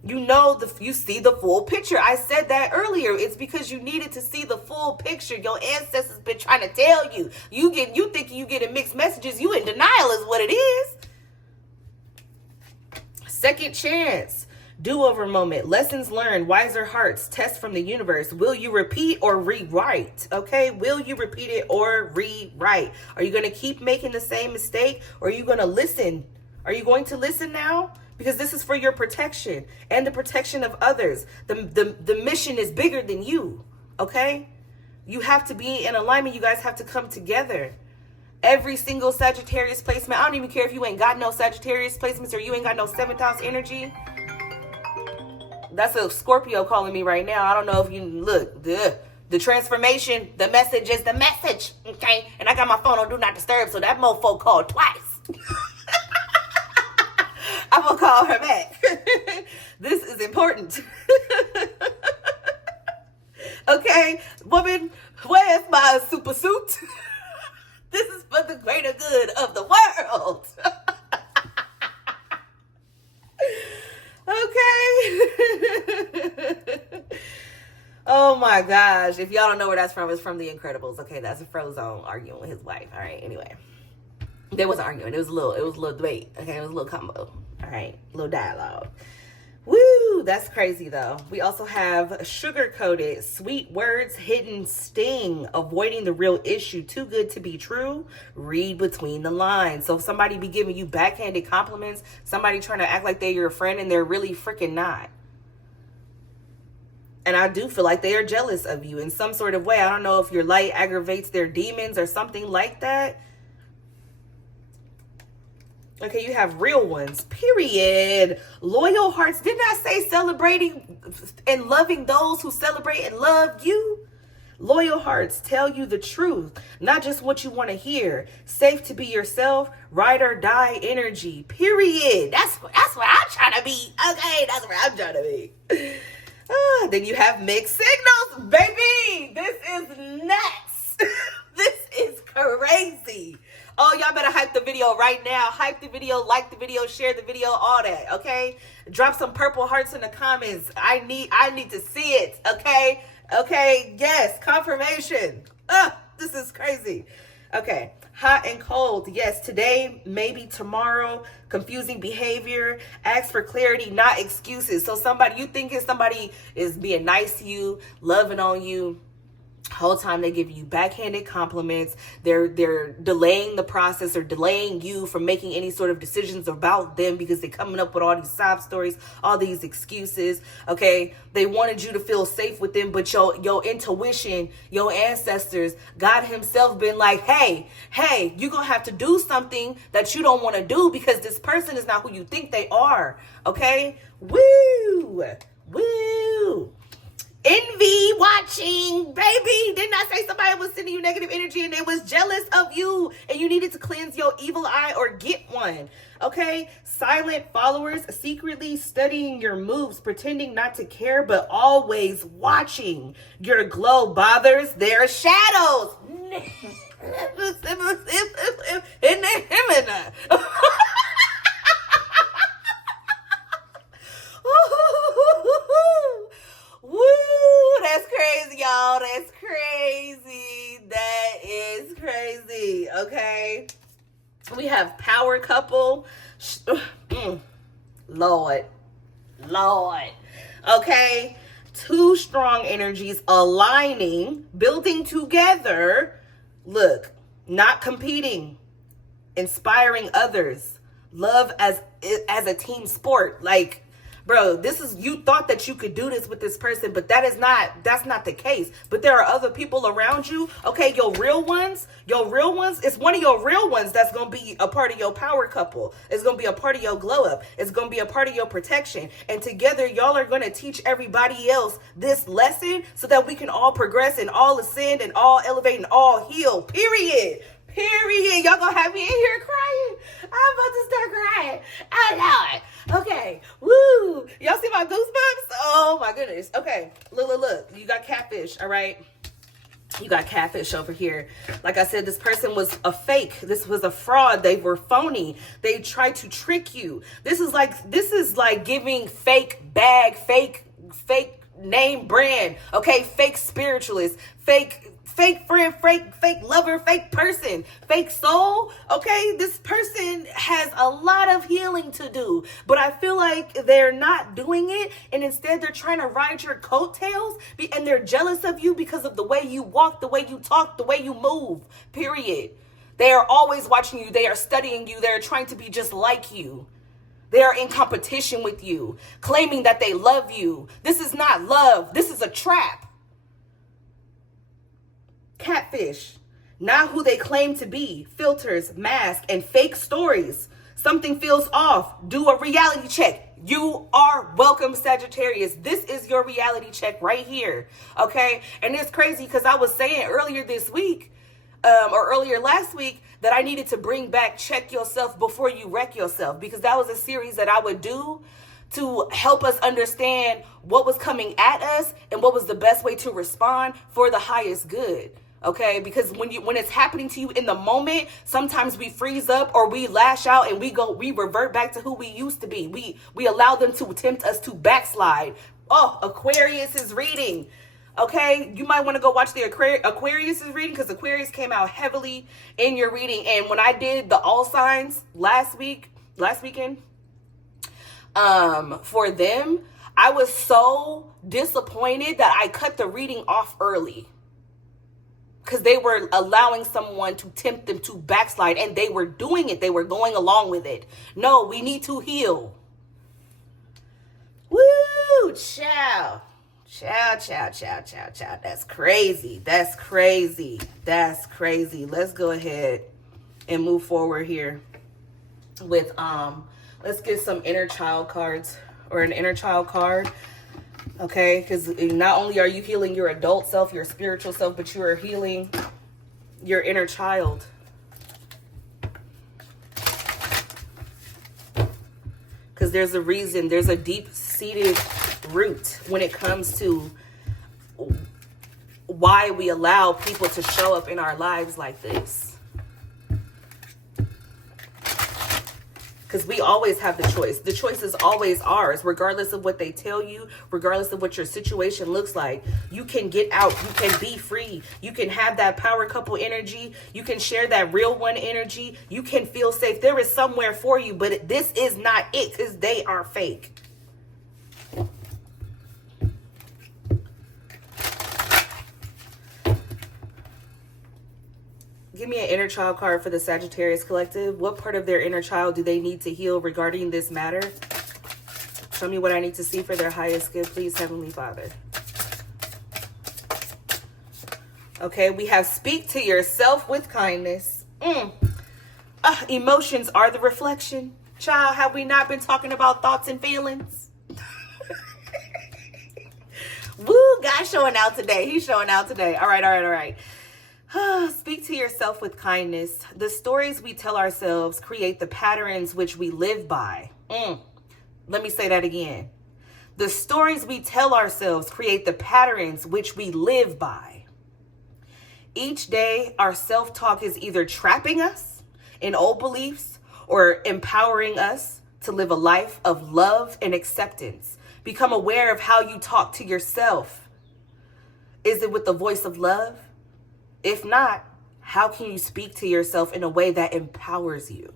You know, you see the full picture. I said that earlier. It's because you needed to see the full picture. Your ancestors been trying to tell you. You think you getting mixed messages. You in denial is what it is. Second chance, do-over moment, lessons learned, wiser hearts, test from the universe. Will you repeat or rewrite? Okay, will you repeat it or rewrite? Are you going to keep making the same mistake, or are you going to listen? Are you going to listen now? Because this is for your protection and the protection of others. The mission is bigger than you, okay? You have to be in alignment. You guys have to come together. Every single Sagittarius placement. I don't even care if you ain't got no Sagittarius placements or you ain't got no 7th house energy. That's a Scorpio calling me right now. I don't know if you look. The transformation, the message is the message. Okay? And I got my phone on Do Not Disturb, so that mofo called twice. I'm going to call her back. This is important. Okay? Woman, where's my super suit? This is for the greater good of the world. Okay. Oh my gosh. If y'all don't know where that's from, it's from The Incredibles. Okay, that's a Frozone arguing with his wife. All right, anyway. They wasn't arguing. It was a little debate. Okay, it was a little combo. All right, a little dialogue. Woo, that's crazy though. We also have sugar-coated, sweet words, hidden sting, avoiding the real issue, too good to be true, read between the lines. So if somebody be giving you backhanded compliments, somebody trying to act like they're your friend and they're really freaking not. And I do feel like they are jealous of you in some sort of way. I don't know if your light aggravates their demons or something like that. Okay, you have real ones, period. Loyal hearts. Didn't I say celebrating and loving those who celebrate and love you? Loyal hearts tell you the truth, not just what you want to hear. Safe to be yourself, ride or die energy, period. That's what I'm trying to be. Okay, that's where I'm trying to be. Then you have mixed signals, baby. This is nuts. This is crazy. Oh, y'all better hype the video right now. Hype the video, like the video, share the video, all that, okay? Drop some purple hearts in the comments. I need to see it, okay? Okay, yes, confirmation. This is crazy. Okay, hot and cold. Yes, today, maybe tomorrow. Confusing behavior. Ask for clarity, not excuses. So you thinking somebody is being nice to you, loving on you. Whole time they give you backhanded compliments. They're delaying the process or delaying you from making any sort of decisions about them because they're coming up with all these sob stories, all these excuses. Okay, they wanted you to feel safe with them, but your intuition, your ancestors, God Himself been like, hey, you're gonna have to do something that you don't want to do because this person is not who you think they are. Okay, woo. Envy watching, baby. Didn't I say somebody was sending you negative energy and they was jealous of you and you needed to cleanse your evil eye or get one? Okay, silent followers secretly studying your moves, pretending not to care, but always watching your glow bothers their shadows. Woo, that's crazy, y'all. That's crazy. That is crazy. Okay. We have power couple. Lord. Okay. Two strong energies aligning, building together. Look, not competing, inspiring others. Love as a team sport. Like, bro, you thought that you could do this with this person, but that's not the case. But there are other people around you. Okay, your real ones, it's one of your real ones that's going to be a part of your power couple. It's going to be a part of your glow up. It's going to be a part of your protection. And together, y'all are going to teach everybody else this lesson so that we can all progress and all ascend and all elevate and all heal. Period. Y'all gonna have me in here crying. I'm about to start crying. I know it. Okay. Woo. Y'all see my goosebumps? Oh my goodness. Okay. Look. You got catfish, all right? You got catfish over here. Like I said, this person was a fake. This was a fraud. They were phony. They tried to trick you. This is like giving fake bag, fake name brand. Okay, fake spiritualist, fake friend, fake lover, fake person, fake soul. Okay, this person has a lot of healing to do, but I feel like they're not doing it, and instead they're trying to ride your coattails, and they're jealous of you because of the way you walk, the way you talk, the way you move, period. They are always watching you. They are studying you. They're trying to be just like you. They are in competition with you, claiming that they love you. This is not love. This is a trap. Catfish, not who they claim to be. Filters, masks, and fake stories. Something feels off. Do a reality check. You are welcome, Sagittarius. This is your reality check right here. Okay? And it's crazy because I was saying earlier this week, or earlier last week, that I needed to bring back check yourself before you wreck yourself, because that was a series that I would do to help us understand what was coming at us and what was the best way to respond for the highest good. Okay, because when it's happening to you in the moment, sometimes we freeze up or we lash out and we revert back to who we used to be. We allow them to tempt us to backslide. Oh, Aquarius is reading. Okay, you might want to go watch the Aquarius reading, because Aquarius came out heavily in your reading. And when I did the all signs last weekend, for them, I was so disappointed that I cut the reading off early, because they were allowing someone to tempt them to backslide, and they were doing it. They were going along with it. No, we need to heal. Woo, child. Child. That's crazy. That's crazy. Let's go ahead and move forward here with, let's get some inner child cards, or an inner child card. Okay, because not only are you healing your adult self, your spiritual self, but you are healing your inner child. Because there's a reason, there's a deep-seated root when it comes to why we allow people to show up in our lives like this. Because we always have the choice. The choice is always ours, regardless of what they tell you, regardless of what your situation looks like. You can get out. You can be free. You can have that power couple energy. You can share that real one energy. You can feel safe. There is somewhere for you, but this is not it, because they are fake. Give me an inner child card for the Sagittarius collective. What part of their inner child do they need to heal regarding this matter? Show me what I need to see for their highest good, please, Heavenly Father. Okay, we have speak to yourself with kindness. Emotions are the reflection. Child, have we not been talking about thoughts and feelings? Woo, God's showing out today. He's showing out today. All right. Speak to yourself with kindness. The stories we tell ourselves create the patterns which we live by. Let me say that again. The stories we tell ourselves create the patterns which we live by. Each day, our self-talk is either trapping us in old beliefs or empowering us to live a life of love and acceptance. Become aware of how you talk to yourself. Is it with the voice of love? If not, how can you speak to yourself in a way that empowers you?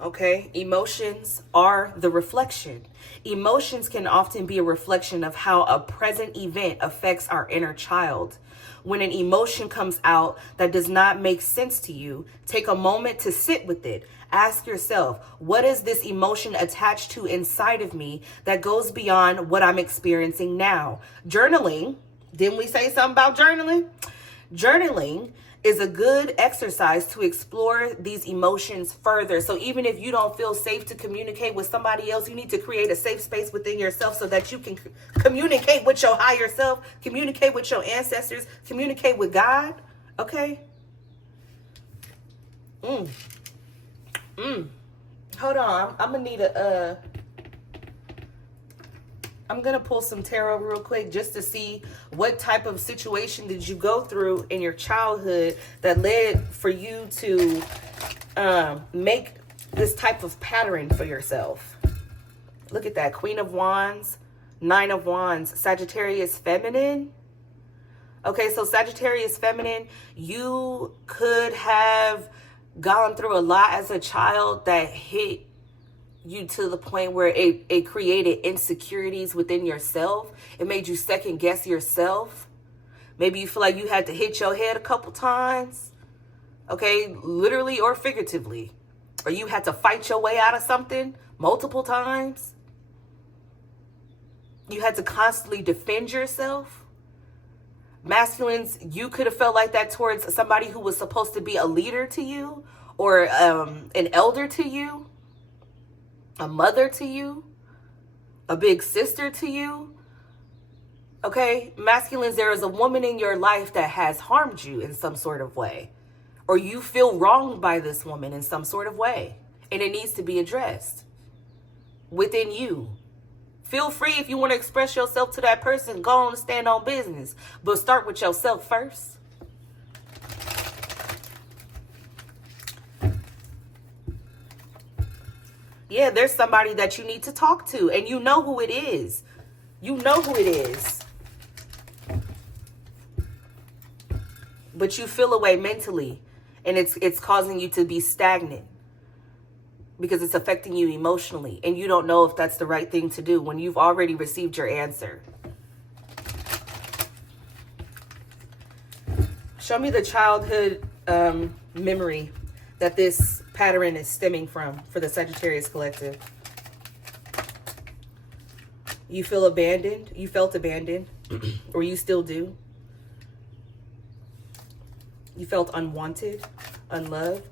Okay, emotions are the reflection. Emotions can often be a reflection of how a present event affects our inner child. When an emotion comes out that does not make sense to you, take a moment to sit with it. Ask yourself, what is this emotion attached to inside of me that goes beyond what I'm experiencing now? Journaling, didn't we say something about journaling? Journaling is a good exercise to explore these emotions further. So even if you don't feel safe to communicate with somebody else, you need to create a safe space within yourself so that you can communicate with your higher self, communicate with your ancestors, communicate with God. Okay? Hold on. I'm gonna need I'm gonna pull some tarot real quick just to see what type of situation did you go through in your childhood that led for you to make this type of pattern for yourself. Look at that. Queen of Wands, Nine of Wands, Sagittarius feminine. Okay, so Sagittarius feminine, you could have gone through a lot as a child that hit you to the point where it created insecurities within yourself. It made you second guess yourself. Maybe you feel like you had to hit your head a couple times. Okay, literally or figuratively. Or you had to fight your way out of something multiple times. You had to constantly defend yourself. Masculines, you could have felt like that towards somebody who was supposed to be a leader to you, or an elder to you, a mother to you, a big sister to you. Okay, masculines, there is a woman in your life that has harmed you in some sort of way, or you feel wronged by this woman in some sort of way, and it needs to be addressed within you. Feel free, if you want to express yourself to that person, go on and stand on business. But start with yourself first. Yeah, there's somebody that you need to talk to, and you know who it is. You know who it is. But you feel away mentally, and it's causing you to be stagnant because it's affecting you emotionally, and you don't know if that's the right thing to do when you've already received your answer. Show me the childhood memory that this pattern is stemming from for the Sagittarius collective. You feel abandoned. You felt abandoned, or you still do. You felt unwanted, unloved,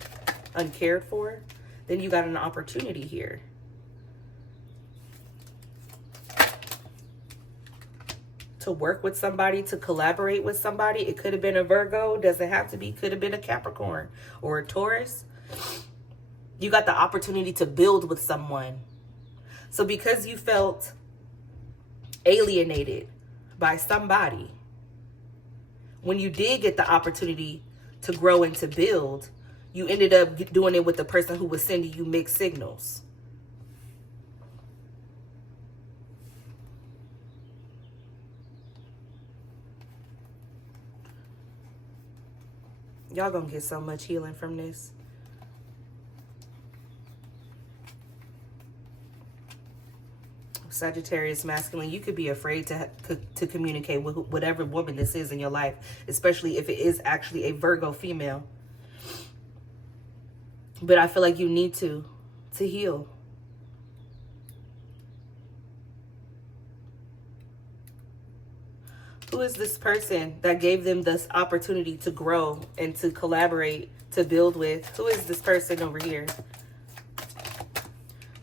uncared for. Then you got an opportunity here. To work with somebody, to collaborate with somebody. It could have been a Virgo, doesn't have to be, could have been a Capricorn or a Taurus. You got the opportunity to build with someone. So because you felt alienated by somebody, when you did get the opportunity to grow and to build, you ended up doing it with the person who was sending you mixed signals. Y'all gonna get so much healing from this. Sagittarius masculine, you could be afraid to communicate with whatever woman this is in your life, especially if it is actually a Virgo female. But I feel like you need to heal. Who is this person that gave them this opportunity to grow and to collaborate, to build with? Who is this person over here?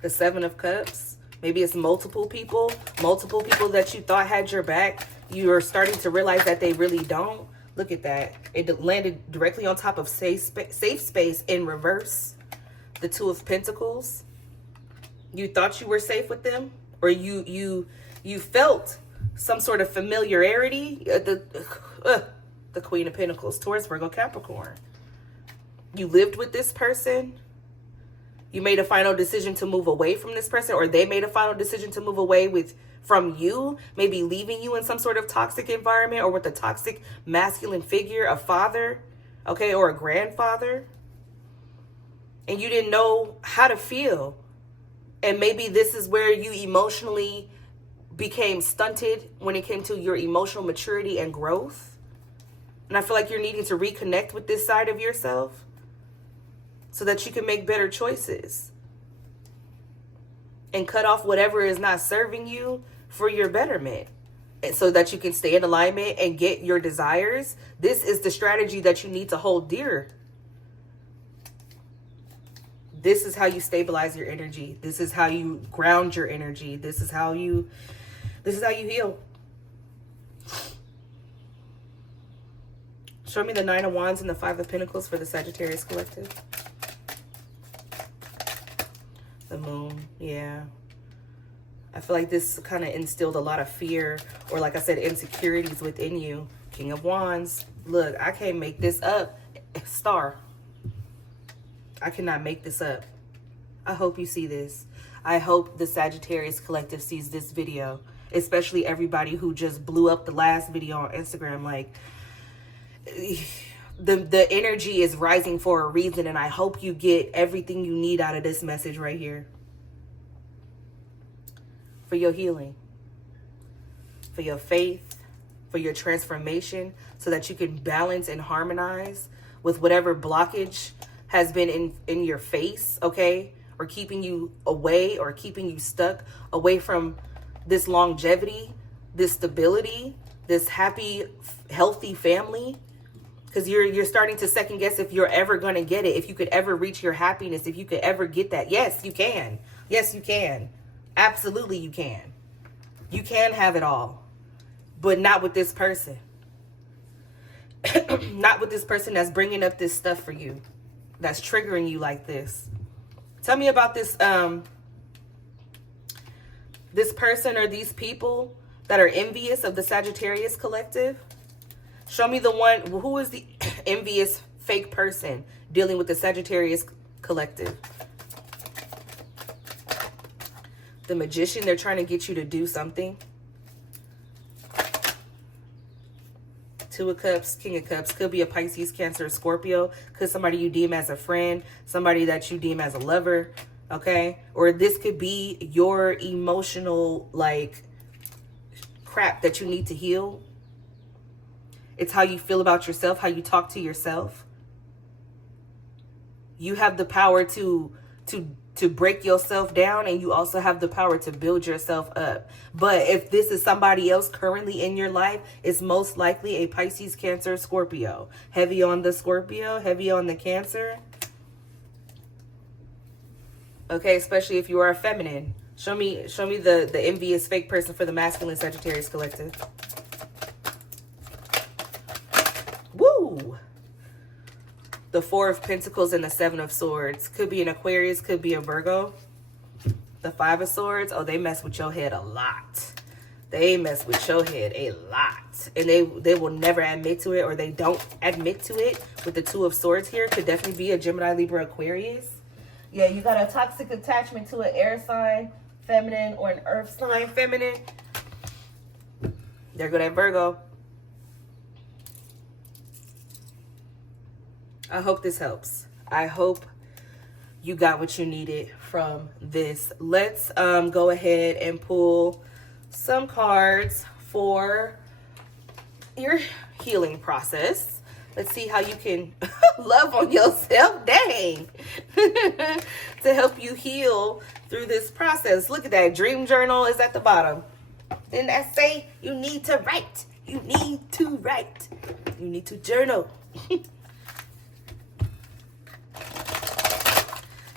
The Seven of Cups. Maybe it's multiple people that you thought had your back. You are starting to realize that they really don't. Look at that. It landed directly on top of safe space in reverse. The Two of Pentacles. You thought you were safe with them, or you felt some sort of familiarity. The Queen of Pentacles, Taurus, Virgo, Capricorn. You lived with this person. You made a final decision to move away from this person, or they made a final decision to move away from you, maybe leaving you in some sort of toxic environment, or with a toxic masculine figure, a father, okay, or a grandfather. And you didn't know how to feel. And maybe this is where you emotionally became stunted when it came to your emotional maturity and growth. And I feel like you're needing to reconnect with this side of yourself so that you can make better choices and cut off whatever is not serving you for your betterment, and so that you can stay in alignment and get your desires. This is the strategy that you need to hold dear. This is how you stabilize your energy. This is how you ground your energy. This is how you heal. Show me the Nine of Wands and the Five of Pentacles for the Sagittarius collective. The Moon, yeah. I feel like this kind of instilled a lot of fear, or like I said, insecurities within you. King of Wands. Look, I can't make this up. Star. I cannot make this up. I hope you see this. I hope the Sagittarius collective sees this video, especially everybody who just blew up the last video on Instagram. Like, the energy is rising for a reason, and I hope you get everything you need out of this message right here. For your healing, for your faith, for your transformation, so that you can balance and harmonize with whatever blockage has been in your face, okay? Or keeping you away, or keeping you stuck away from this longevity, this stability, this happy, healthy family. Because you're starting to second guess if you're ever going to get it, if you could ever reach your happiness, if you could ever get that. Yes, you can. Yes, you can. Absolutely, you can. You can have it all, but not with this person. Not with this person that's bringing up this stuff for you, that's triggering you like this. Tell me about this, this person or these people that are envious of the Sagittarius collective. Show me the one, who is the envious fake person dealing with the Sagittarius collective? The Magician, they're trying to get you to do something. Two of Cups, King of Cups. Could be a Pisces, Cancer, or Scorpio. Could somebody you deem as a friend. Somebody that you deem as a lover. Okay? Or this could be your emotional, like, crap that you need to heal. It's how you feel about yourself, how you talk to yourself. You have the power to break yourself down, and you also have the power to build yourself up. But if this is somebody else currently in your life, it's most likely a Pisces, Cancer, Scorpio. Heavy on the Scorpio, heavy on the Cancer. Okay, especially if you are a feminine. Show me the envious fake person for the masculine Sagittarius collective. Woo! The Four of Pentacles and the Seven of Swords. Could be an Aquarius, could be a Virgo. The Five of Swords, oh, they mess with your head a lot. They mess with your head a lot. And they will never admit to it, or they don't admit to it. With the Two of Swords here, could definitely be a Gemini, Libra, Aquarius. Yeah, you got a toxic attachment to an air sign, feminine, or an earth sign, feminine. There go that Virgo. I hope this helps. I hope you got what you needed from this. Let's go ahead and pull some cards for your healing process. Let's see how you can love on yourself, dang, to help you heal through this process. Look at that. Dream journal is at the bottom. Didn't I say you need to write? You need to write. You need to journal.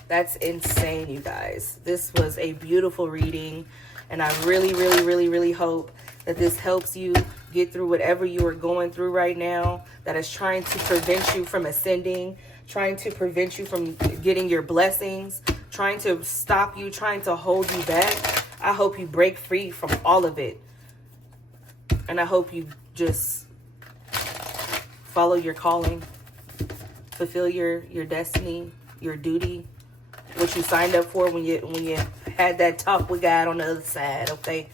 That's insane, you guys. This was a beautiful reading, and I really, really, really, really hope that this helps you get through whatever you are going through right now that is trying to prevent you from ascending, trying to prevent you from getting your blessings, trying to stop you, trying to hold you back. I hope you break free from all of it. And I hope you just follow your calling, fulfill your destiny, your duty, what you signed up for when you had that talk with God on the other side, okay?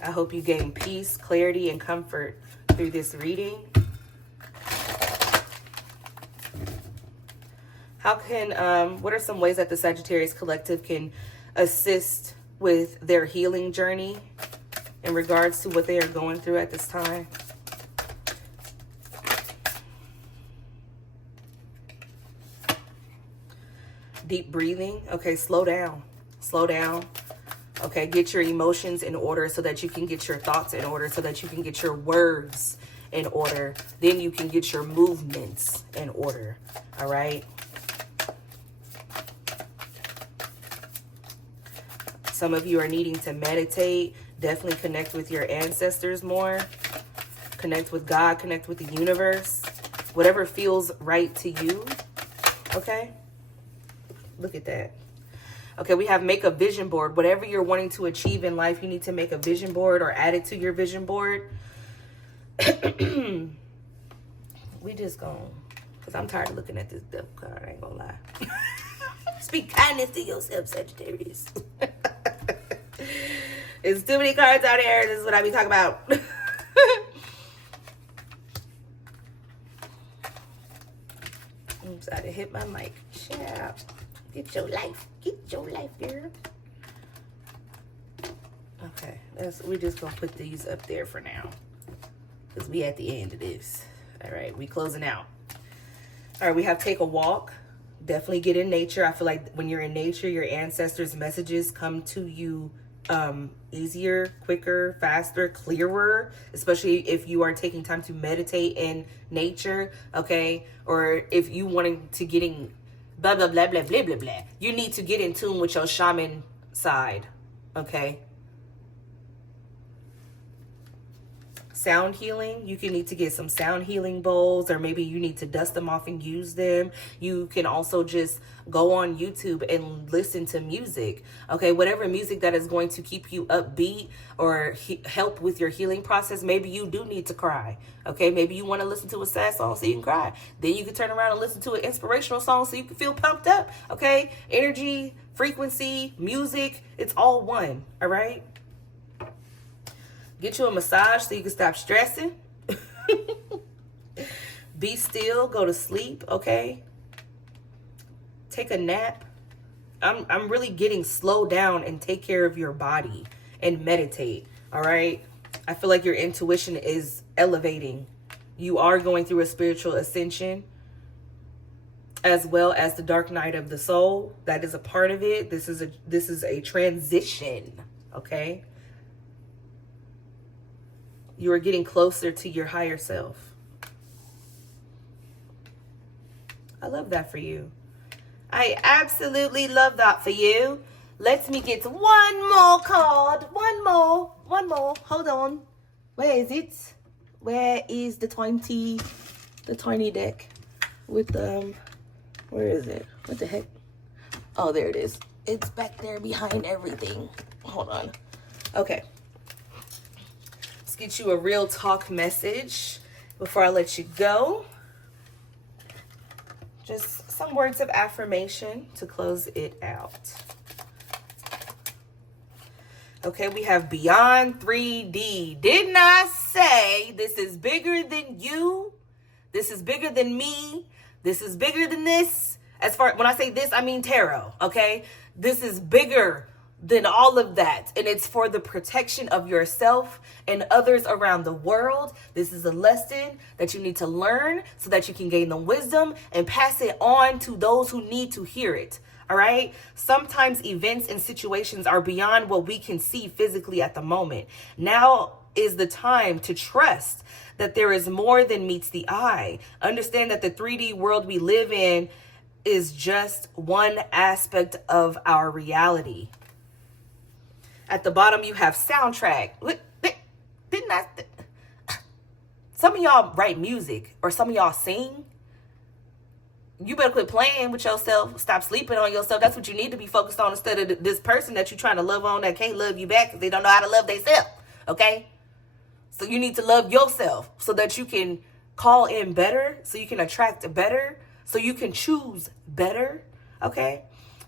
I hope you gain peace, clarity, and comfort through this reading. What are some ways that the Sagittarius collective can assist with their healing journey in regards to what they are going through at this time? Deep breathing. Okay, slow down. Slow down. Okay, get your emotions in order so that you can get your thoughts in order, so that you can get your words in order. Then you can get your movements in order. All right? Some of you are needing to meditate. Definitely connect with your ancestors more. Connect with God. Connect with the universe. Whatever feels right to you. Okay? Look at that. Okay, we have make a vision board. Whatever you're wanting to achieve in life, you need to make a vision board or add it to your vision board. We just gonna, because I'm tired of looking at this death card, I ain't gonna lie. Speak kindness to yourself, Sagittarius. There's too many cards out here. This is what I be talking about. Oops, I done hit my mic. Shut up. Get your life. Get your life, girl. Okay, we're just gonna put these up there for now, because we at the end of this. All right, we closing out. All right, we have take a walk. Definitely get in nature. I feel like when you're in nature, your ancestors' messages come to you easier, quicker, faster, clearer, especially if you are taking time to meditate in nature, okay? Or if you wanting to getting blah, blah, blah, blah, blah, blah, blah. You need to get in tune with your shaman side, okay? sound healing, you can need to get some sound healing bowls, or maybe you need to dust them off and use them. You can also just go on YouTube and listen to music. Okay, whatever music that is going to keep you upbeat or help with your healing process. Maybe you do need to cry. Okay, maybe you want to listen to a sad song so you can cry. Then you can turn around and listen to an inspirational song so you can feel pumped up. Okay, energy, frequency, music, it's all one. All right. Get you a massage so you can stop stressing. Be still, go to sleep, okay? Take a nap. I'm really getting slow down and take care of your body and meditate, all right? I feel like your intuition is elevating. You are going through a spiritual ascension, as well as the dark night of the soul. That is a part of it. This is a transition, okay? You are getting closer to your higher self. I love that for you. I absolutely love that for you. Let me get one more card. One more. Hold on. Where is it? Where is the tiny deck with where is it? What the heck? Oh, there it is. It's back there behind everything. Hold on. Okay. Let's get you a real talk message before I let you go. Just some words of affirmation to close it out. Okay, we have Beyond 3D. Didn't I say this is bigger than you? This is bigger than me. This is bigger than this. As far when I say this, I mean tarot, okay? This is bigger than all of that. And it's for the protection of yourself and others around the world. This is a lesson that you need to learn so that you can gain the wisdom and pass it on to those who need to hear it. All right. Sometimes events and situations are beyond what we can see physically at the moment. Now is the time to trust that there is more than meets the eye. Understand that the 3D world we live in is just one aspect of our reality. At the bottom, you have soundtrack. Didn't I? Some of y'all write music or some of y'all sing. You better quit playing with yourself. Stop sleeping on yourself. That's what you need to be focused on instead of this person that you're trying to love on that can't love you back because they don't know how to love themselves. Okay? So you need to love yourself so that you can call in better, so you can attract better, so you can choose better. Okay?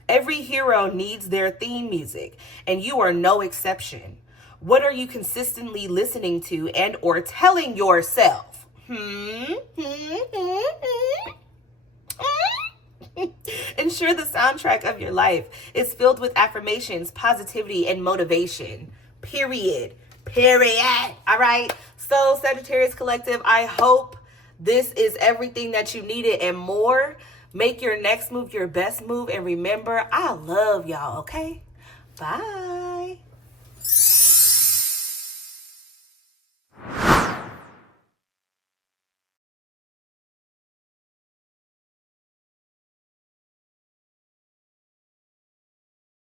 Every hero needs their theme music, and you are no exception. What are you consistently listening to and or telling yourself? Ensure the soundtrack of your life is filled with affirmations, positivity, and motivation. Period. All right. So, Sagittarius Collective, I hope this is everything that you needed and more. Make your next move your best move. And remember, I love y'all, okay? Bye.